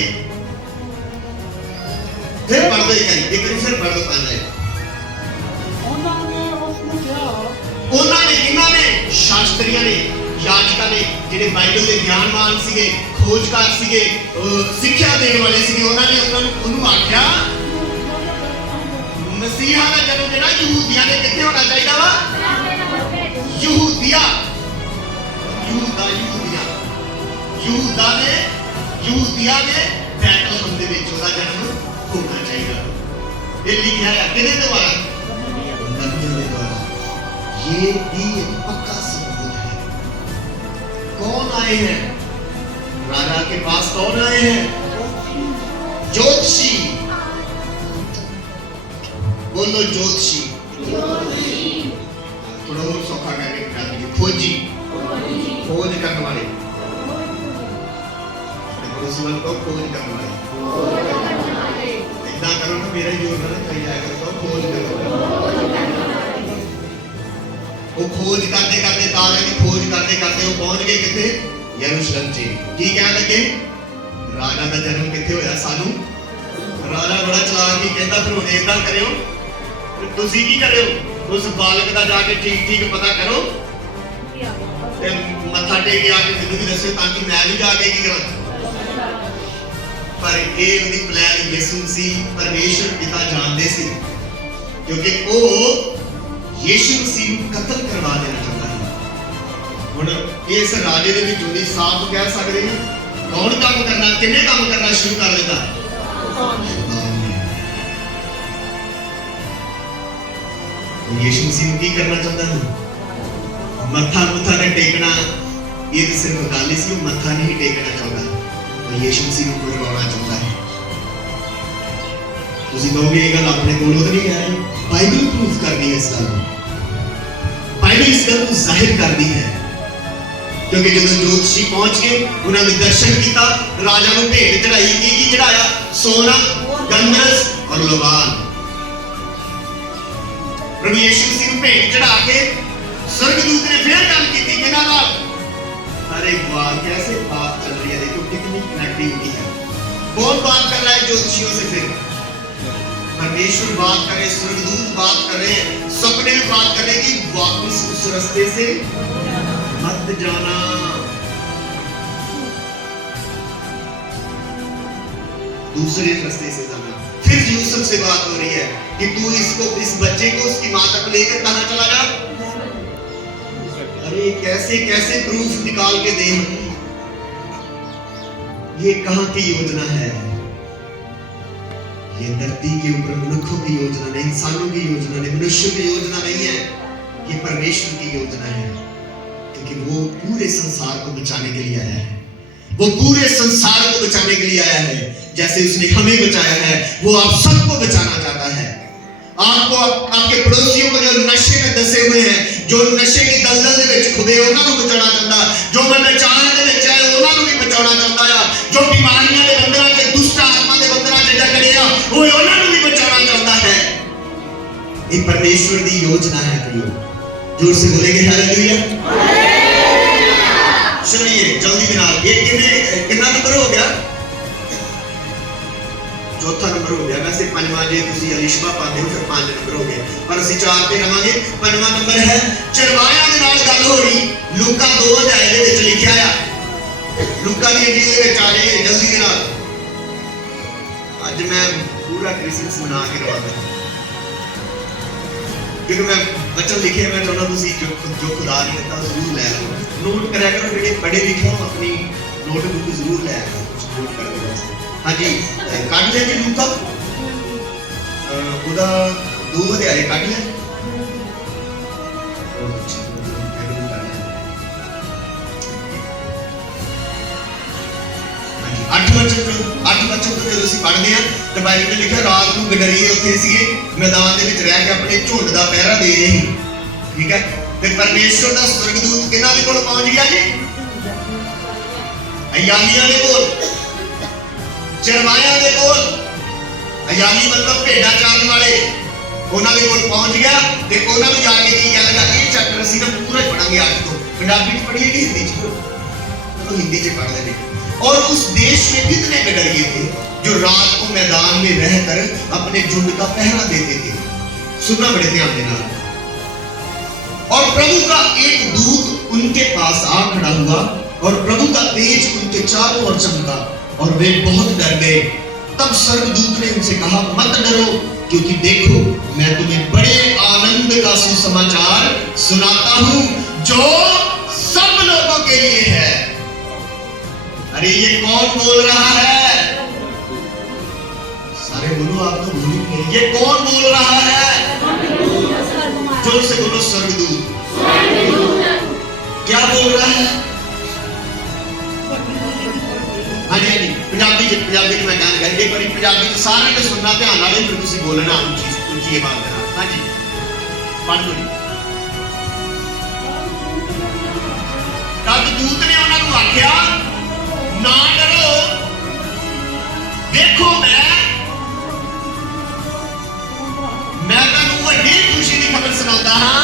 फिर पढ़ दो एक फिर पढ़ दो पाना है उन्होंने इन्होंने शास्त्रियों ने याजका ने जिहड़े बाइबल के ज्ञानवान सीगे खोजकार सीगे सिक्ख्या देने वाले सीगे उन्होंने उन्होंने आख्या मसीहा का जन्म जिहड़ा यहूदियां ने किथे होना चाहिए वा यहूदिया ने बैतलहम दे विच ओदा जन्म होना चाहिए ये लिखा है किने द्वारा नबियों के द्वारा ये भी एक पक्का सबूत है कौन आए हैं राजा के पास कौन आए हैं ज्योतिषी बोलो ज्योतिषी थोड़ा और सौखा करके बता दीजिए खोजी खोज करने वाले पड़ोसी वालों को खोज करने वाले इतना करो ना मेरा जोर ना कहीं जाएगा तो खोज करो वो खोज करते करते तारे की खोज करते करते वो पहुंच गए किथे यरूशलेम च की कहने लगे राजा का जन्म किथे होया सानू राजा बड़ा चलाक ही कहता फिर हुण इदां करियो तुसी की करियो उस बालक का जाके ठीक ठीक पता करो ते मत्था टेक के आके मैनू भी दसो ताकि मैं भी जाके की करा पर ये उनकी प्लान यीशु मसीह परमेश्वर पिता जानते सी क्योंकि वो यीशु मसीह को कत्ल करवा देना चाहता है हुण इस राजे दे विच उन्हें साफ कह सकते हैं कौन काम करना किन्ने काम करना शुरू कर देता यीशु मसीह की करना चाहता है मत्था मुथा ने टेकना ये तो सिर्फ गाली सी मत्था नहीं टेकना चाहता वो यीशु मसीह को करवाना चाहता है ਤੁਸੀਂ ਕਹੋਗੇ ਇਹ ਗੱਲ ਆਪਣੇ ਕੋਲੋਂ ਤਾਂ ਨਹੀਂ ਆਈ ਬਾਈਬਲ ਪ੍ਰੂਫ ਕਰਦੀ ਹੈ ਇਸ ਗੱਲ ਨੂੰ ਬਾਈਬਲ ਇਸ ਗੱਲ ਨੂੰ ਜ਼ਾਹਿਰ ਕਰਦੀ ਹੈ क्योंकि जब ज्योतिषी पहुंच गए उन्होंने दर्शन किया राजा को भेंट चढ़ाई की चढ़ाया सोना गंधरस और लोबान प्रभु यीशु मसीह को भेंट चढ़ा के स्वर्गदूत ने फिर गल की किना नाल अरे वाह कैसे बात चल रही है देखो कितनी कनेक्टिविटी है कौन बात कर रहा है ज्योतिषियों से फिर परमेश्वर बात करे स्वर्गदूत बात कर रहे हैं सपने में बात कर रहे हैं कि वापस उस रास्ते से मत जाना दूसरे रास्ते से जाना फिर यूसुफ से बात हो रही है कि तू इस बच्चे को उसकी माता को लेकर कहां चला जा अरे कैसे कैसे प्रूफ निकाल के दे ये कहां की योजना है ये धरती के ऊपर मनुष्यों की योजना नहीं इंसानों की योजना नहीं मनुष्य की योजना नहीं है ये परमेश्वर की योजना है क्योंकि वो पूरे संसार को बचाने के लिए आया है वो पूरे संसार को बचाने के लिए आया है जैसे उसने हमें बचाया है वो आप सबको बचाना चाहता है आपको आपके पड़ोसियों को जो नशे में दसे हुए हैं जो नशे की दलदल दे विच खुबे उन्हां नूं बचाना चाहता जो मैं बेचान दे विच है उन्हां नूं भी बचाना चाहता है जो बीमारियां दे बंधनां च दुष्ट आत्मा दे बंधनां च जकड़े आ वो उन्हां नूं भी बचाना चाहता है ये परमेश्वर की योजना है प्रियो। जोर से बोलेंगे हालेलुया। सुनिए जल्दी के नाल, ये कितना नंबर हो गया? चौथा नंबर हो गया। वैसे पंजवां जे तुसी अलिशबा पाते हो फिर 5 नंबर हो गया, पर ਅਸੀਂ 4 ਤੇ ਰਵਾਂਗੇ। पंजवां नंबर है चरवाया दे नाल गल हो रही। लूका 2 अध्याय दे विच लिखिया है। लूका दी इंजील दे विच आ जाइए जल्दी के नाल। आज मैं पूरा क्रिसमस मना के रवांगा क्योंकि मैं वचन लिखे मैं चाहना तुसी जो खुदा ने दिता जरूर ले लो। नोट करया करो, जेडे पढ़े लिखे हो अपनी नोटबुक जरूर ले आओ, नोट कर लो। हाँ जी काट लिया जी लूका खुदा 2 अध्याय काट लिया। अठ वचन तो जो ਅਸੀਂ पढ़ते हैं तो बाइबल में लिखा रात को गडरिए उत्थे सीगे मैदान दे विच रह के अपने झुंड दा पहरा दे रहे हैं। ठीक है, ते परमेश्वर दा स्वर्गदूत किन्हां दे कोल पहुंच गया जी? अयालियां दे कोल, चरवाया दे कोल। अयाली मतलब भेड़ा चारन वाले, उन्हां दे कोल पहुंच गया ते उन्हां नूं जाके की कह लगा ये चैप्टर ਅਸੀਂ ना पूरा पढ़ांगे आज तो। पंजाबी च पढ़िए कि हिंदी च? तो हिंदी च पढ़ लेंगे। और उस देश में कितने गडरिए थे जो रात को मैदान में रहकर अपने झुंड का पहरा देते थे। सुनना बड़े ध्यान देना। और प्रभु का एक दूत उनके पास आ खड़ा हुआ और प्रभु का तेज उनके चारों ओर चमका और वे बहुत डर गए। तब स्वर्गदूत ने उनसे कहा मत डरो, क्योंकि देखो मैं तुम्हें बड़े आनंद का सुसमाचार सुनाता हूं जो सब लोगों के लिए है। अरे ये कौन बोल रहा है? सारे बोलो, आप तो बोल नहीं। ये कौन बोल रहा है? जोर से बोलो स्वर्गदूत। क्या बोल रहा है? हाँ जी पंजाबी में मैं कहना एक बार पंजाबी में सारे ने सुनना ध्यान वाले फिर तुम बोलना ऊंची आवाज करना। हाँ जी पढ़ लो। तब दूत ने उन्होंने आख्या ना डरो, देखो मैं तुहानू वड्डी खुशी की खबर सुनाता हाँ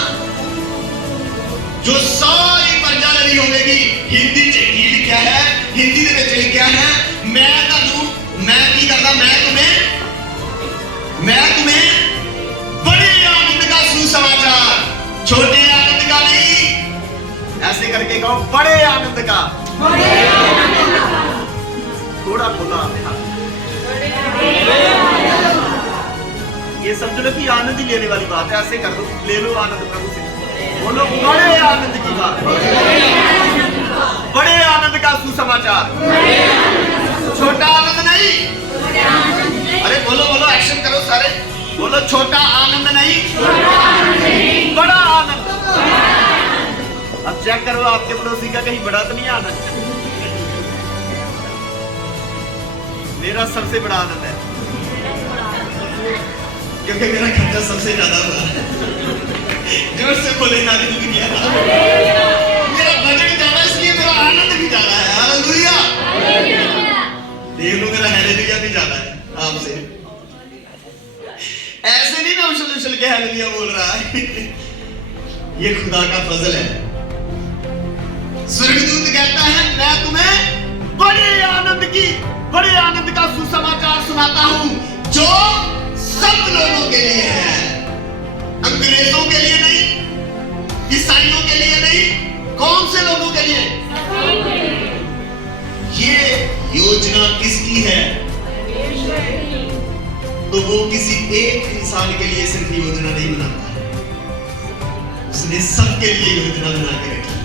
जो सारी प्रजा लड़ी होगी। हिंदी च की लिखा है, हिंदी दे विच लिखा है मैं की करदा मैं तुम्हें बड़े आनंद का सुसमाचार, छोटे आनंद का नहीं, ऐसे करके कहो बड़े आनंद का। थोड़ा खुला ये समझ लो कि आनंद ही लेने वाली बात है। ऐसे कर दो, ले लो आनंद प्रभु से, बोलो बड़े आनंद की बात, बड़े आनंद का सुसमाचार, छोटा आनंद नहीं। अरे बोलो बोलो, एक्शन करो सारे, बोलो छोटा आनंद नहीं, बड़ा आनंद। अब चेक करो आपके पड़ोसी का कहीं बड़ा तो नहीं आनंद। मेरा सबसे बड़ा आनंद है क्योंकि मेरा खर्चा सबसे ज्यादा हुआ है। जोर से बोले नारी दुनिया, मेरा बजट ज्यादा इसलिए मेरा आनंद भी ज्यादा है। हालेलुया, देख लो मेरा हालेलुया भी ज्यादा है आपसे। ऐसे नहीं मैं उछल उछल के हालेलुया बोल रहा है, ये खुदा का फजल है। स्वर्गदूत कहता है मैं तुम्हें बड़े आनंद का सुसमाचार सुनाता हूं जो सब लोगों के लिए है, अंग्रेजों के लिए नहीं, ईसाइयों के लिए नहीं। कौन से लोगों के लिए? ये योजना किसकी है? तो वो किसी एक इंसान के लिए सिर्फ योजना नहीं बनाता है, उसने सबके लिए योजना बना के रखी।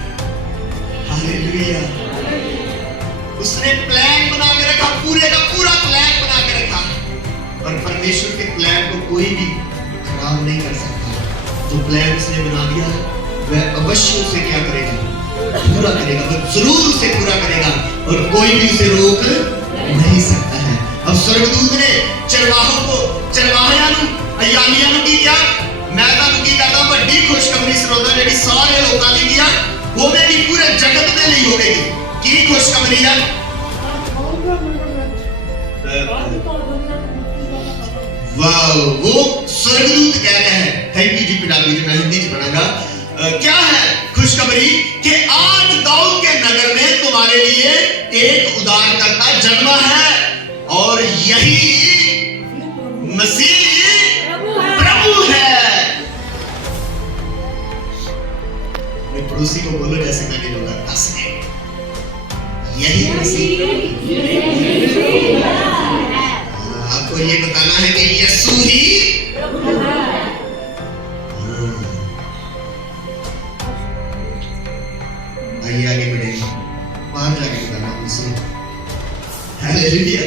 हालेलुया, उसने प्लान बना के रखा, पूरे का पूरा प्लान बना के रखा। और परमेश्वर के प्लान को कोई भी खराब नहीं कर सकता। जो प्लान उसने बना दिया वह अवश्य उसे क्या करेगा? पूरा करेगा, वह जरूर उसे पूरा करेगा और कोई भी उसे रोक नहीं सकता है। अब स्वर्गदूत ने चरवाहियां नूं अयालियां नूं की किया? मैं तुहानूं की कहदा बड़ी खुशखबरी सुणाउंदा जेहड़ी सारे लोकां लई आ, होवेगी पूरे जगत दे लई होवेगी। की खुशखबरी है? वाह, वो स्वर्गदूत कह रहे हैं, थैंक यू जी पिताजी जी, मैं हिंदी में पढ़ाऊंगा। क्या है खुशखबरी कि आज दाऊद के नगर में तुम्हारे लिए एक उद्धारकर्ता जन्मा है और यही मसीह प्रभु है। अपने पड़ोसी को बोलो जैसे मैंने बोला, हंस के, यही मसीह आपको ये बताना है कि यीशु ही प्रभु है। आइए आगे बढ़े, बाहर जाके बताना यीशु। हालेलुया।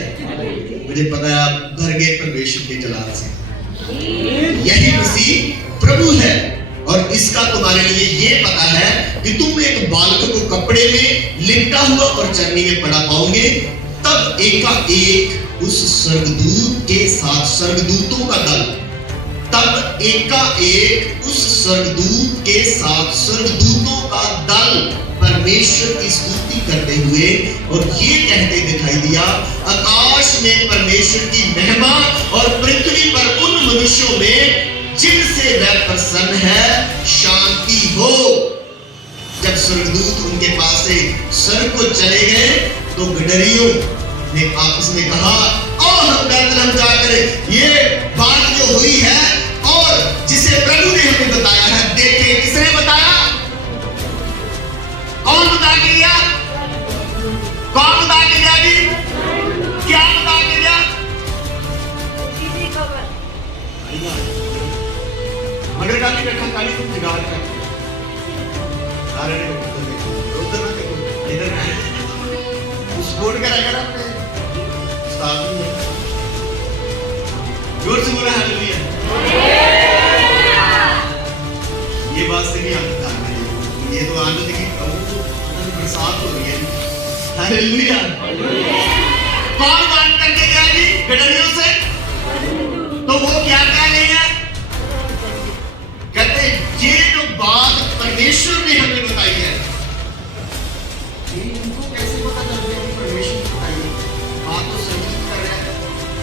मुझे पता है आप भर गए परमेश्वर के जलाल से। यही मसीह प्रभु है और इसका तुम्हारे लिए ये पता है कि तुम एक बालक को कपड़े में लिपटा हुआ और चरनी में पड़ा पाओगे। तब एकाएक उस स्वर्गदूत के साथ स्वर्गदूतों का दल, तब एकाएक उस स्वर्गदूत के साथ स्वर्गदूतों का दल परमेश्वर की स्तुति करते हुए और ये कहते दिखाई दिया, आकाश में परमेश्वर की महिमा और पृथ्वी पर उन मनुष्यों में जिनसे वह प्रसन्न है शांति हो। जब स्वर्गदूत उनके पास से स्वर्ग को चले गए तो गडरियों ने आपस में कहा, और हम बैतलहम जाकर ये बात जो हुई है और जिसे प्रभु ने हमें बताया है देखें। किसने बताया? कौन बता के गया? कौन बता के गया जी? क्या बता के गया? मगर डाली बैठा काली तुम जगा रखा सारे ने उधर ना देखो, इधर आए उस बोर्ड का रहेगा आपने जोर से बोला हालेलुया। ये बात से नहीं आता, ये तो आनंद की बरसात हो रही है। हालेलुया। कौन बात करके गया जी गडरियों से? तो वो क्या कह रहे हैं? कहते ये जो बात परमेश्वर ने हमें बताई है, इनको कैसे पता चल गया कि परमेश्वर ने बताई है? बात तो सही कर रहा है,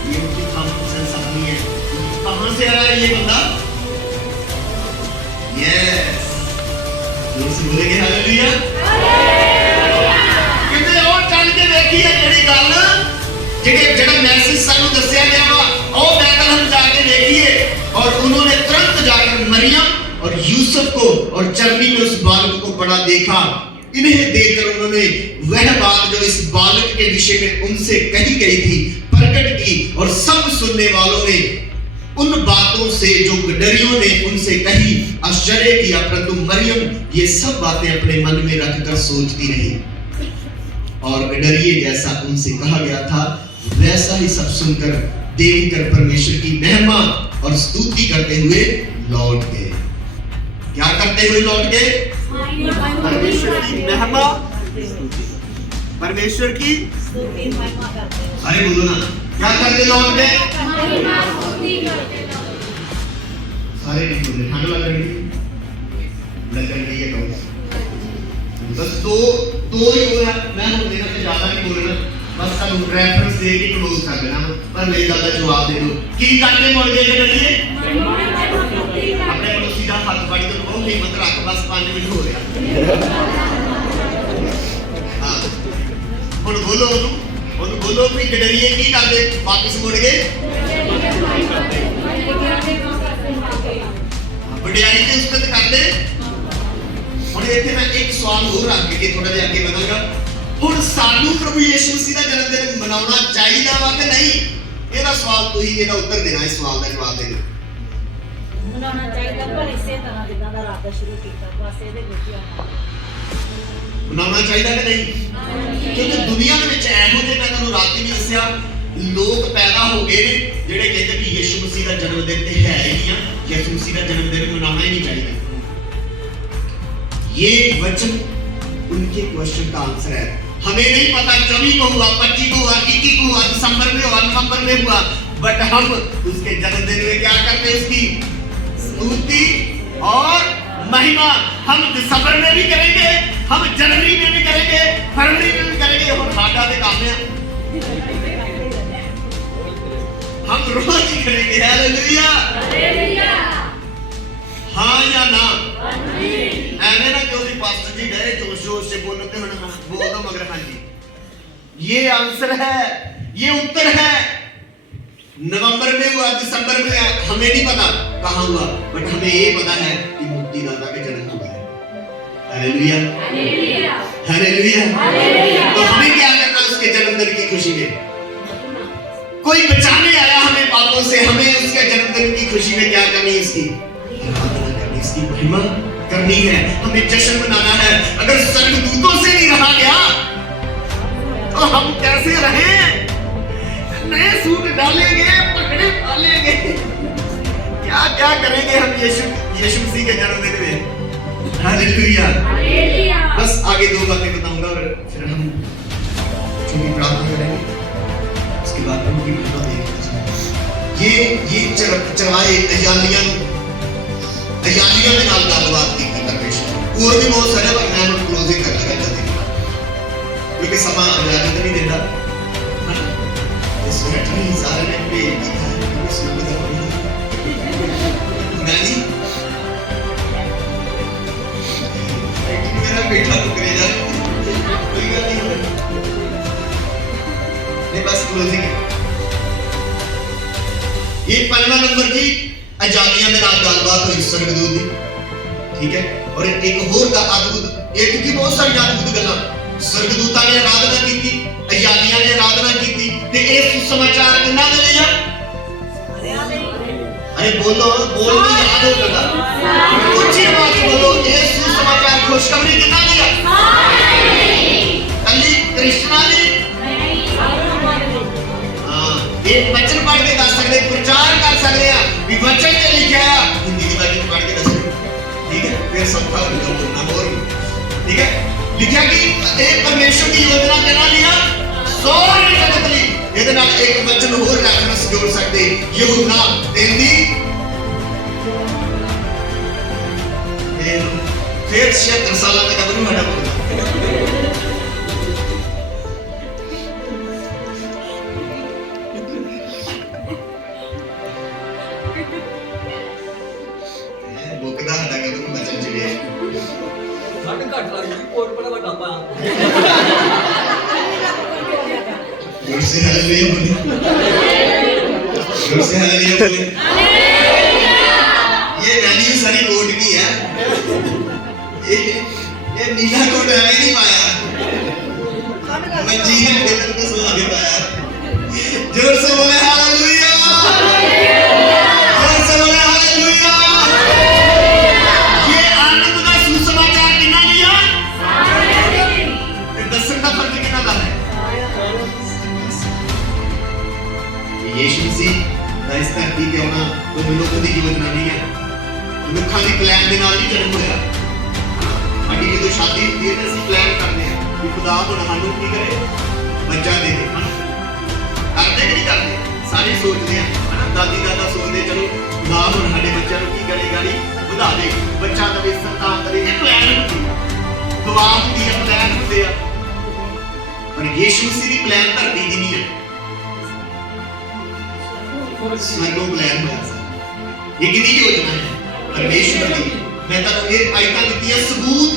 ये उनकी कॉमन सेंस अपनी है। कहां से आ रहा है ये बंदा? यस, जोर से बोलेंगे हालेलुया। कितने और चल के देखी है ਜਿਹੜੀ ਗੱਲ ਜਿਹੜਾ मैसेज ਸਾਨੂੰ ਦੱਸਿਆ ਗਿਆ ਵਾ, ਉਹ बैतलहम जाके देखिए। और उन्होंने तुरंत जाकर मरियम और यूसुफ को और चरनी में उस बालक को पड़ा देखा। इन्हें देखकर उन्होंने वह बात जो इस बालक के विषय में उनसे कही गई थी प्रकट की और सब सुनने वालों ने उन बातों से जो गडरियों ने उनसे कही आश्चर्य किया, परंतु मरियम ये सब बातें अपने मन में रखकर सोचती रही और गडरिये जैसा उनसे कहा गया था वैसा ही सब सुनकर देखकर परमेश्वर की महिमा और स्तुति करते हुए लौट गए। क्या करते हुए लौट गए? परमेश्वर की महिमा, परमेश्वर की स्तुति महिमा करते। अरे बोलो ना, क्या करते लौट गए? सारे नहीं बोले, ठंड लग रही है बस दो ही बोला। मैं बोलना से ज्यादा नहीं बोलना, बस कल रेफरेंस दे के क्लोज कर देना, पर नहीं ज्यादा जवाब दे दो। की करते मुड़ गए गडरिये? अपने पड़ोसी का हाथ पकड़ के बहुत हिम्मत रख, बस 5 मिनट हो गया। हां हुन बोलो भी गडरिये की करते वापस मुड़ गए? वडियाई के उस्ताद करते। ਹੁਣ ਇੱਥੇ ਮੈਂ ਇੱਕ ਸਵਾਲ ਹੋਰ ਰੱਖ ਕੇ ਥੋੜਾ ਜਿਹਾ ਅੱਗੇ ਵਧਾਂਗਾ। ਹੁਣ ਸਾਨੂੰ ਪ੍ਰਭੂ ਯਿਸੂ ਮਸੀਹ ਦਾ ਜਨਮ ਦਿਨ ਮਨਾਉਣਾ ਚਾਹੀਦਾ ਵਾ ਕਿ ਨਹੀਂ? ਇਹਦਾ ਸਵਾਲ ਤੁਸੀਂ ਇਹਦਾ ਉੱਤਰ ਦੇਣਾ, ਇਸ ਸਵਾਲ ਦਾ ਜਵਾਬ ਦੇ ਦਿਓ। ਮਨਾਉਣਾ ਚਾਹੀਦਾ, ਪਰ ਇਸੇ ਤਰ੍ਹਾਂ ਜਿੱਦਾਂ ਦਾ ਰਾਤ ਸ਼ੁਰੂ ਕੀਤਾ ਬਸ ਇਹਦੇ ਵਿੱਚ ਹੀ ਆਉਣਾ। ਮਨਾਉਣਾ ਚਾਹੀਦਾ ਕਿ ਨਹੀਂ? ਕਿਉਂਕਿ ਦੁਨੀਆ ਦੇ ਵਿੱਚ ਇਹੋ ਜਿਹੇ, ਮੈਂ ਤੁਹਾਨੂੰ ਰਾਤੀ ਵੀ ਦੱਸਿਆ, ਲੋਕ ਪੈਦਾ ਹੋ ਗਏ ਨੇ ਜਿਹੜੇ ਕਹਿੰਦੇ ਕਿ ਯਿਸੂ ਮਸੀਹ ਦਾ ਜਨਮ ਦਿਨ ਤੇ ਹੈ ਹੀ ਨਹੀਂ ਆ, ਯਿਸੂ ਮਸੀਹ ਦਾ ਜਨਮ ਦਿਨ ਮਨਾਉਣਾ ਹੀ ਨਹੀਂ ਚਾਹੀਦਾ। ये वचन उनके क्वेश्चन का आंसर है। हमें नहीं पता 24 को हुआ, 25 को हुआ, 21 को हुआ, दिसंबर में हुआ, नवंबर में हुआ, बट हम उसके जन्मदिन में क्या करते हैं? उसकी स्तुति और महिमा हम दिसंबर में भी करेंगे, हम जनवरी में भी करेंगे, फरवरी में भी करेंगे। और हाडा दे काम है, हम रोज ही करेंगे। हालेलुया, हाँ या ना? ऐਵੇਂ ना क्यों भी पास्टर जी डरे जोश जोश से बोलो तो हाँ बोल दो मगर हाँ जी, ये आंसर है, ये उत्तर है। नवंबर में हुआ, दिसंबर में हमें नहीं पता कहाँ हुआ, बट हमें ये पता है कि मुक्तिदाता का जन्म हुआ है। Hallelujah, hallelujah. तो हमें क्या करना उसके जन्मदिन की खुशी में? कोई बचाने आया हमें पापों से, हमें उसके जन्मदिन की खुशी में क्या करनी है? इसकी आराधना करनी, इसकी महिमा करनी है, हमें जश्न मनाना है। अगर स्वर्गदूतों से नहीं रहा गया तो हम कैसे रहें? नए सूट डालेंगे, पकड़े डालेंगे, क्या क्या करेंगे हम यीशु मसीह के जन्मदिन में? हालेलुया। बस आगे दो बातें बताऊंगा और फिर हम छोटी प्रार्थना करेंगे, उसके बाद उनकी महिमा देखेंगे। ये चरवाए अयालिया ਦੇ ਨਾਲ ਗੱਲਬਾਤ ਕੀਤੀ ਪਰਮੇਸ਼ਰ। ਹੋਰ ਵੀ ਬਹੁਤ ਸਾਰੇ, ਪਰ ਮੈਂ ਹੁਣ ਕਲੋਜ਼ਿੰਗ ਕਰ ਲਗਾ ਜਲਦੀ ਕਿਉਂਕਿ ਸਮਾਂ ਇਜਾਜ਼ਤ ਨਹੀਂ ਦਿੰਦਾ। ਇਸ ਵੇਲੇ ਨਹੀਂ ਸਾਰੇ ਨੇ ਭੇਜ ਕੀਤਾ ਹੈ ਕਿ ਸੁਣੋ ਦਾ ਮੈਂ ਨਹੀਂ मेरा बेटा रुकने जा, कोई गल नहीं होगी, नहीं बस क्लोजिंग है। ये 5वां नंबर जी अजालिया के नाल गलबात हुई स्वर्गदूत दी, ठीक है। और एक होर का अद्भुत, एक की बहुत सारी अद्भुत गल्लां स्वर्गदूतां ने आराधना की, अजालिया ने आराधना की, ते ये सुसमाचार किन्ना दे लिया? अरे बोलो, बोल भी याद हो लगा, ऊंची आवाज बोलो, ये सुसमाचार खुशखबरी कितना दिया? कली कृष्णा ने एक वचन पढ़ के दस सकते, प्रचार कर सकते हैं भी वचन से लिखा है, हिंदी की वचन पढ़ के दस, ठीक है, फिर सबका बोलना और ठीक है। लिखा कि एक परमेश्वर की योजना करना लिया सारी जगत ली, ਇਹਦੇ ਨਾਲ ਇੱਕ ਵਚਨ ਹੋਰ ਰੈਫਰੈਂਸ ਜੋੜ ਸਕਦੇ, ਯਹੂਨਾ 3 फिर 76 साल तक अबरू हटा बोला। बुकदा हटा के अबरू बचन चले ਸਾਡੇ ਘੱਟ ਲੱਗ ਗਈ ਕੋਟ ਬੜਾ ਵੱਡਾ ਪਾ जोर से हालेलुया बोले, जोर से हालेलुया बोले। ये वैल्यू सारी कोट की है, ये नीला कोट है नहीं पाया, मंजी ने दिल को सुना के पाया। जोर से बोले हालेलुया, जोर से बोले हालेलुया। ये आनंद का सुसमाचार कितना लिया? दर्शन का फर्क कितना था? यीशु मसीह ਦਾ ਇਸ ਧਰਤੀ ਤੇ ਆਉਣਾ ਕੋਈ ਮਨੁੱਖ ਦੀ ਯੋਜਨਾ ਨਹੀਂ ਹੈ, ਮਨੁੱਖਾਂ ਦੀ ਪਲਾਨ ਦੇ ਨਾਲ ਨਹੀਂ ਜਨਮ ਹੋਇਆ। ਸਾਡੀ ਜਦੋਂ ਸ਼ਾਦੀ ਹੁੰਦੀ ਹੈ ਤਾਂ ਅਸੀਂ ਪਲਾਨ ਕਰਦੇ ਹਾਂ ਕਿ ਖੁਦਾ ਹੁਣ ਸਾਨੂੰ ਕੀ ਕਰੇ, ਬੱਚਾ ਦੇ ਦੇ। ਕਰਦੇ ਕਿ ਨਹੀਂ ਕਰਦੇ? ਸਾਰੇ ਸੋਚਦੇ ਆ, ਦਾਦੀ ਦਾਦਾ ਸੋਚਦੇ ਚਲੋ ਖੁਦਾ ਹੁਣ ਸਾਡੇ ਬੱਚਿਆਂ ਨੂੰ ਕੀ ਕਰੇਗਾ, ਨਹੀਂ ਵਧਾ ਦੇ, ਬੱਚਾ ਦੇਵੇ, ਸੰਤਾਨ ਦੇਵੇ। ਇਹ ਪਲਾਨ ਹੁੰਦੀ ਹੈ, ਦੁਆ ਹੁੰਦੀ ਹੈ, ਪਲਾਨ ਹੁੰਦੇ ਆ। ਪਰ ਯੀਸ਼ੂ ਮਸੀਹ ਦੀ ਪਲਾਨ ਧਰਤੀ ਦੀ ਨਹੀਂ ਹੈ, स्वर्गों प्लान हुआ। ये कितनी योजना है परमेश्वर की। मैं तानू ये आयतां दित्तियां सबूत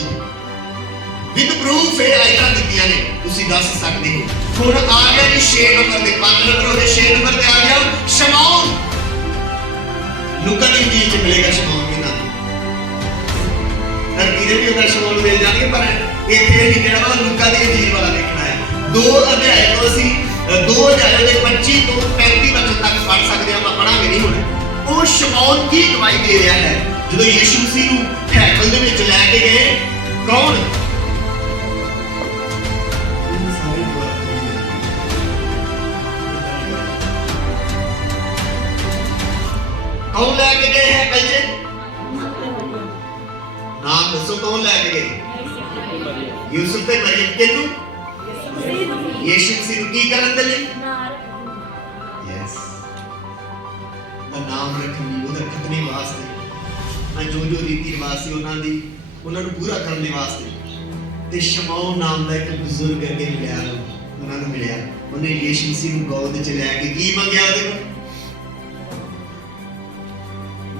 विद प्रूफ है, आयतां दित्तियां ने तुसी दस सकदे हो। हुण आ गया जी 6 नंबर ते 5 नंबर हो गए, 6 नंबर ते आ गया शमौन। लूका दी इंजील च मिलेगा शमौन के नाम, धरती दे भी उधर शमौन मिल जाएंगे, पर इत्थे ही जेड़ा वा लूका दी इंजील वाला देखना है। 2 अध्याय तो असीं 2 अध्याय दे 25 ਤੋਂ 35 वचन तक पढ़ सकते हैं, मैं पढ़ांगे नहीं हुण। ਉਹ ਸ਼ਮੌਨ ਕੀ ਗਵਾਹੀ ਦੇ ਰਿਹਾ ਹੈ ਜਦੋਂ ਯੀਸ਼ੂ ਮਸੀਹ ਨੂੰ ਹੈਕਲ ਦੇ ਵਿੱਚ ਲੈ ਕੇ ਗਏ? ਕੌਣ? ਕੌਣ ਲੈ ਕੇ ਗਏ ਹੈਕਲ 'ਚ? ਨਾਮ ਦੱਸੋ, ਕੌਣ ਲੈ ਕੇ ਗਏ? ਯੂਸੁਫ ਤੇ ਮਰੀਮ। ਕਿਹਨੂੰ? ਯੀਸ਼ੂ ਮਸੀਹ ਨੂੰ ਕੀ ਕਰਨ ਦੇ ਲਈ? ਯੈਸ, ਦਾ ਨਾਮ ਰੱਖਣ ਲਈ, ਉਹਦਾ ਖਤਨੇ ਵਾਸਤੇ, ਜੋ ਰੀਤੀ ਰਿਵਾਜ ਸੀ ਉਹਨਾਂ ਨੂੰ ਪੂਰਾ ਕਰਨ ਦੇ ਵਾਸਤੇ। ਤੇ ਸ਼ਮੌਨ ਨਾਮ ਦਾ ਇੱਕ ਬਜ਼ੁਰਗ ਅੱਗੇ ਮਿਲਿਆ, ਉਹਨਾਂ ਨੂੰ ਮਿਲਿਆ। ਉਹਨੇ ਯੀਸ਼ੂ ਮਸੀਹ ਨੂੰ ਗੋਦ 'ਚ ਲੈ ਕੇ ਕੀ ਮੰਗਿਆ? ਉਹਦੇ ਕੋਲ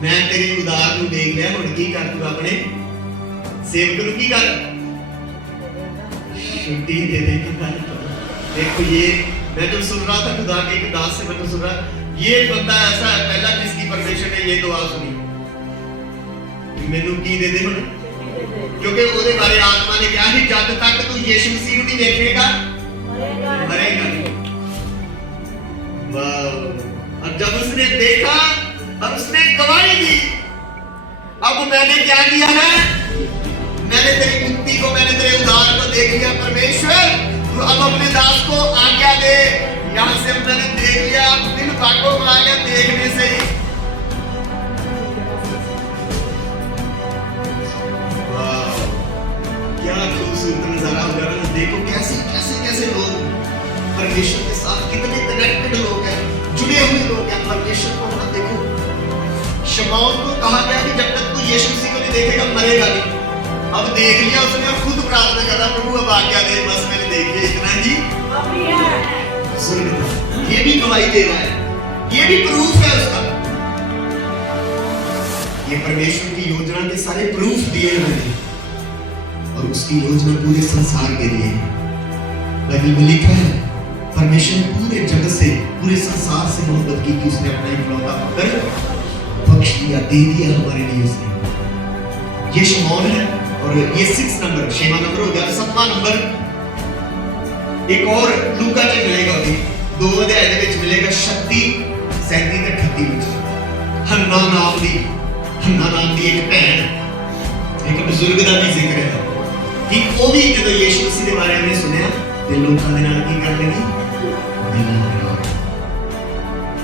मैं तेरे उदार ਨੂੰ ਦੇਖ ਲਿਆ ਹੁਣ ਕੀ ਕਰ ਤੂੰ ਆਪਣੇ सेवक ਨੂੰ ਕੀ ਕਰ छुट्टी दे दे देखो ये मैं तो सुन रहा था खुदा के एक दास से मैं तो सुन रहा ये बंदा ऐसा है पहला जिसकी परमेश्वर ने ये दुआ सुनी मैनू की दे दे हुण क्योंकि ਉਹਦੇ ਬਾਰੇ आत्मा ने कहा कि जब तक तू यीशु मसीह ਨੂੰ नहीं देखेगा मरेगा नहीं वाह और जब उसने देखा और उसने गवाही दी अब मैंने क्या किया है मैंने तेरी मुक्ति को मैंने तेरे उद्धार को देख लिया परमेश्वर तू अब अपने दास को आज्ञा दे यहाँ से मैंने देख लिया अब दिन भागों को आ गया देखने से ही वाह क्या खूबसूरत नजारा हो रहा है देखो कैसे कैसे कैसे लोग परमेश्वर के साथ कितने कनेक्टेड लोग हैं जुड़े हुए लोग हैं परमेश्वर को ना देखो शमौन को कहा गया कि जब तक तू यीशु मसीह को नहीं देखेगा मरेगा नहीं अब देख लिया उसने खुद प्रार्थना कर रहा प्रभु अब आज्ञा दे बस मैंने देख लिया इतना ही सुन ये भी गवाही दे रहा है ये भी प्रूफ है उसका ये परमेश्वर की योजना के सारे प्रूफ दिए मैंने और उसकी योजना पूरे संसार के लिए बाइबल में लिखा है परमेश्वर ने पूरे जगत से पूरे संसार से मोहब्बत की कि उसने अपना इकलौता पुत्र बख्श दिया दे दिया हमारे लिए उसने ये शमौन है और ये 6 नंबर 6वां नंबर हो गया 7वां नंबर एक और लूका च मिलेगा भी 2 अध्याय ਦੇ ਵਿੱਚ ਮਿਲੇਗਾ 36 37 ਤੇ 38 ਵਿੱਚ ਹੰਨਾ ਨਾਮ ਦੀ ਇੱਕ ਭੈਣ ਇੱਕ ਬਜ਼ੁਰਗ ਦਾ ਵੀ ਜ਼ਿਕਰ ਹੈ ਕਿ ਉਹ ਵੀ ਜਦੋਂ ਯੀਸ਼ੂ ਮਸੀਹ ਦੇ ਬਾਰੇ ਉਹਨੇ ਸੁਣਿਆ ਤੇ ਲੋਕਾਂ ਦੇ ਨਾਲ ਕੀ ਕਰਨ ਲੱਗੀ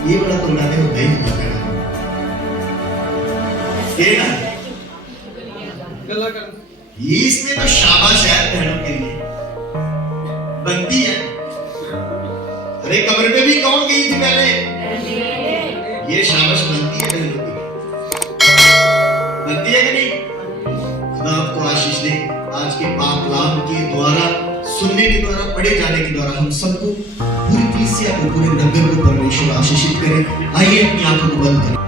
ਇਹ ਬੜਾ ਤੋੜਾ ਤੇ ਹੁੰਦਾ ਹੀ ਹੁੰਦਾ ਹੈ ਇਹ ना ਗੱਲਾਂ ਕਰਨ ये इसमें तो शाबाश है बहनों के लिए बनती है अरे कब्र में भी कौन गई थी पहले ये शाबाश बनती है बहनों की बनती है कि नहीं खुदा आपको आशीष दे आज के पाक कलाम के द्वारा सुनने के द्वारा पढ़े जाने के द्वारा हम सबको पूरी कलीसिया को पूरे नगर को परमेश्वर आशीषित करे आइए अपनी आंखों को बंद करें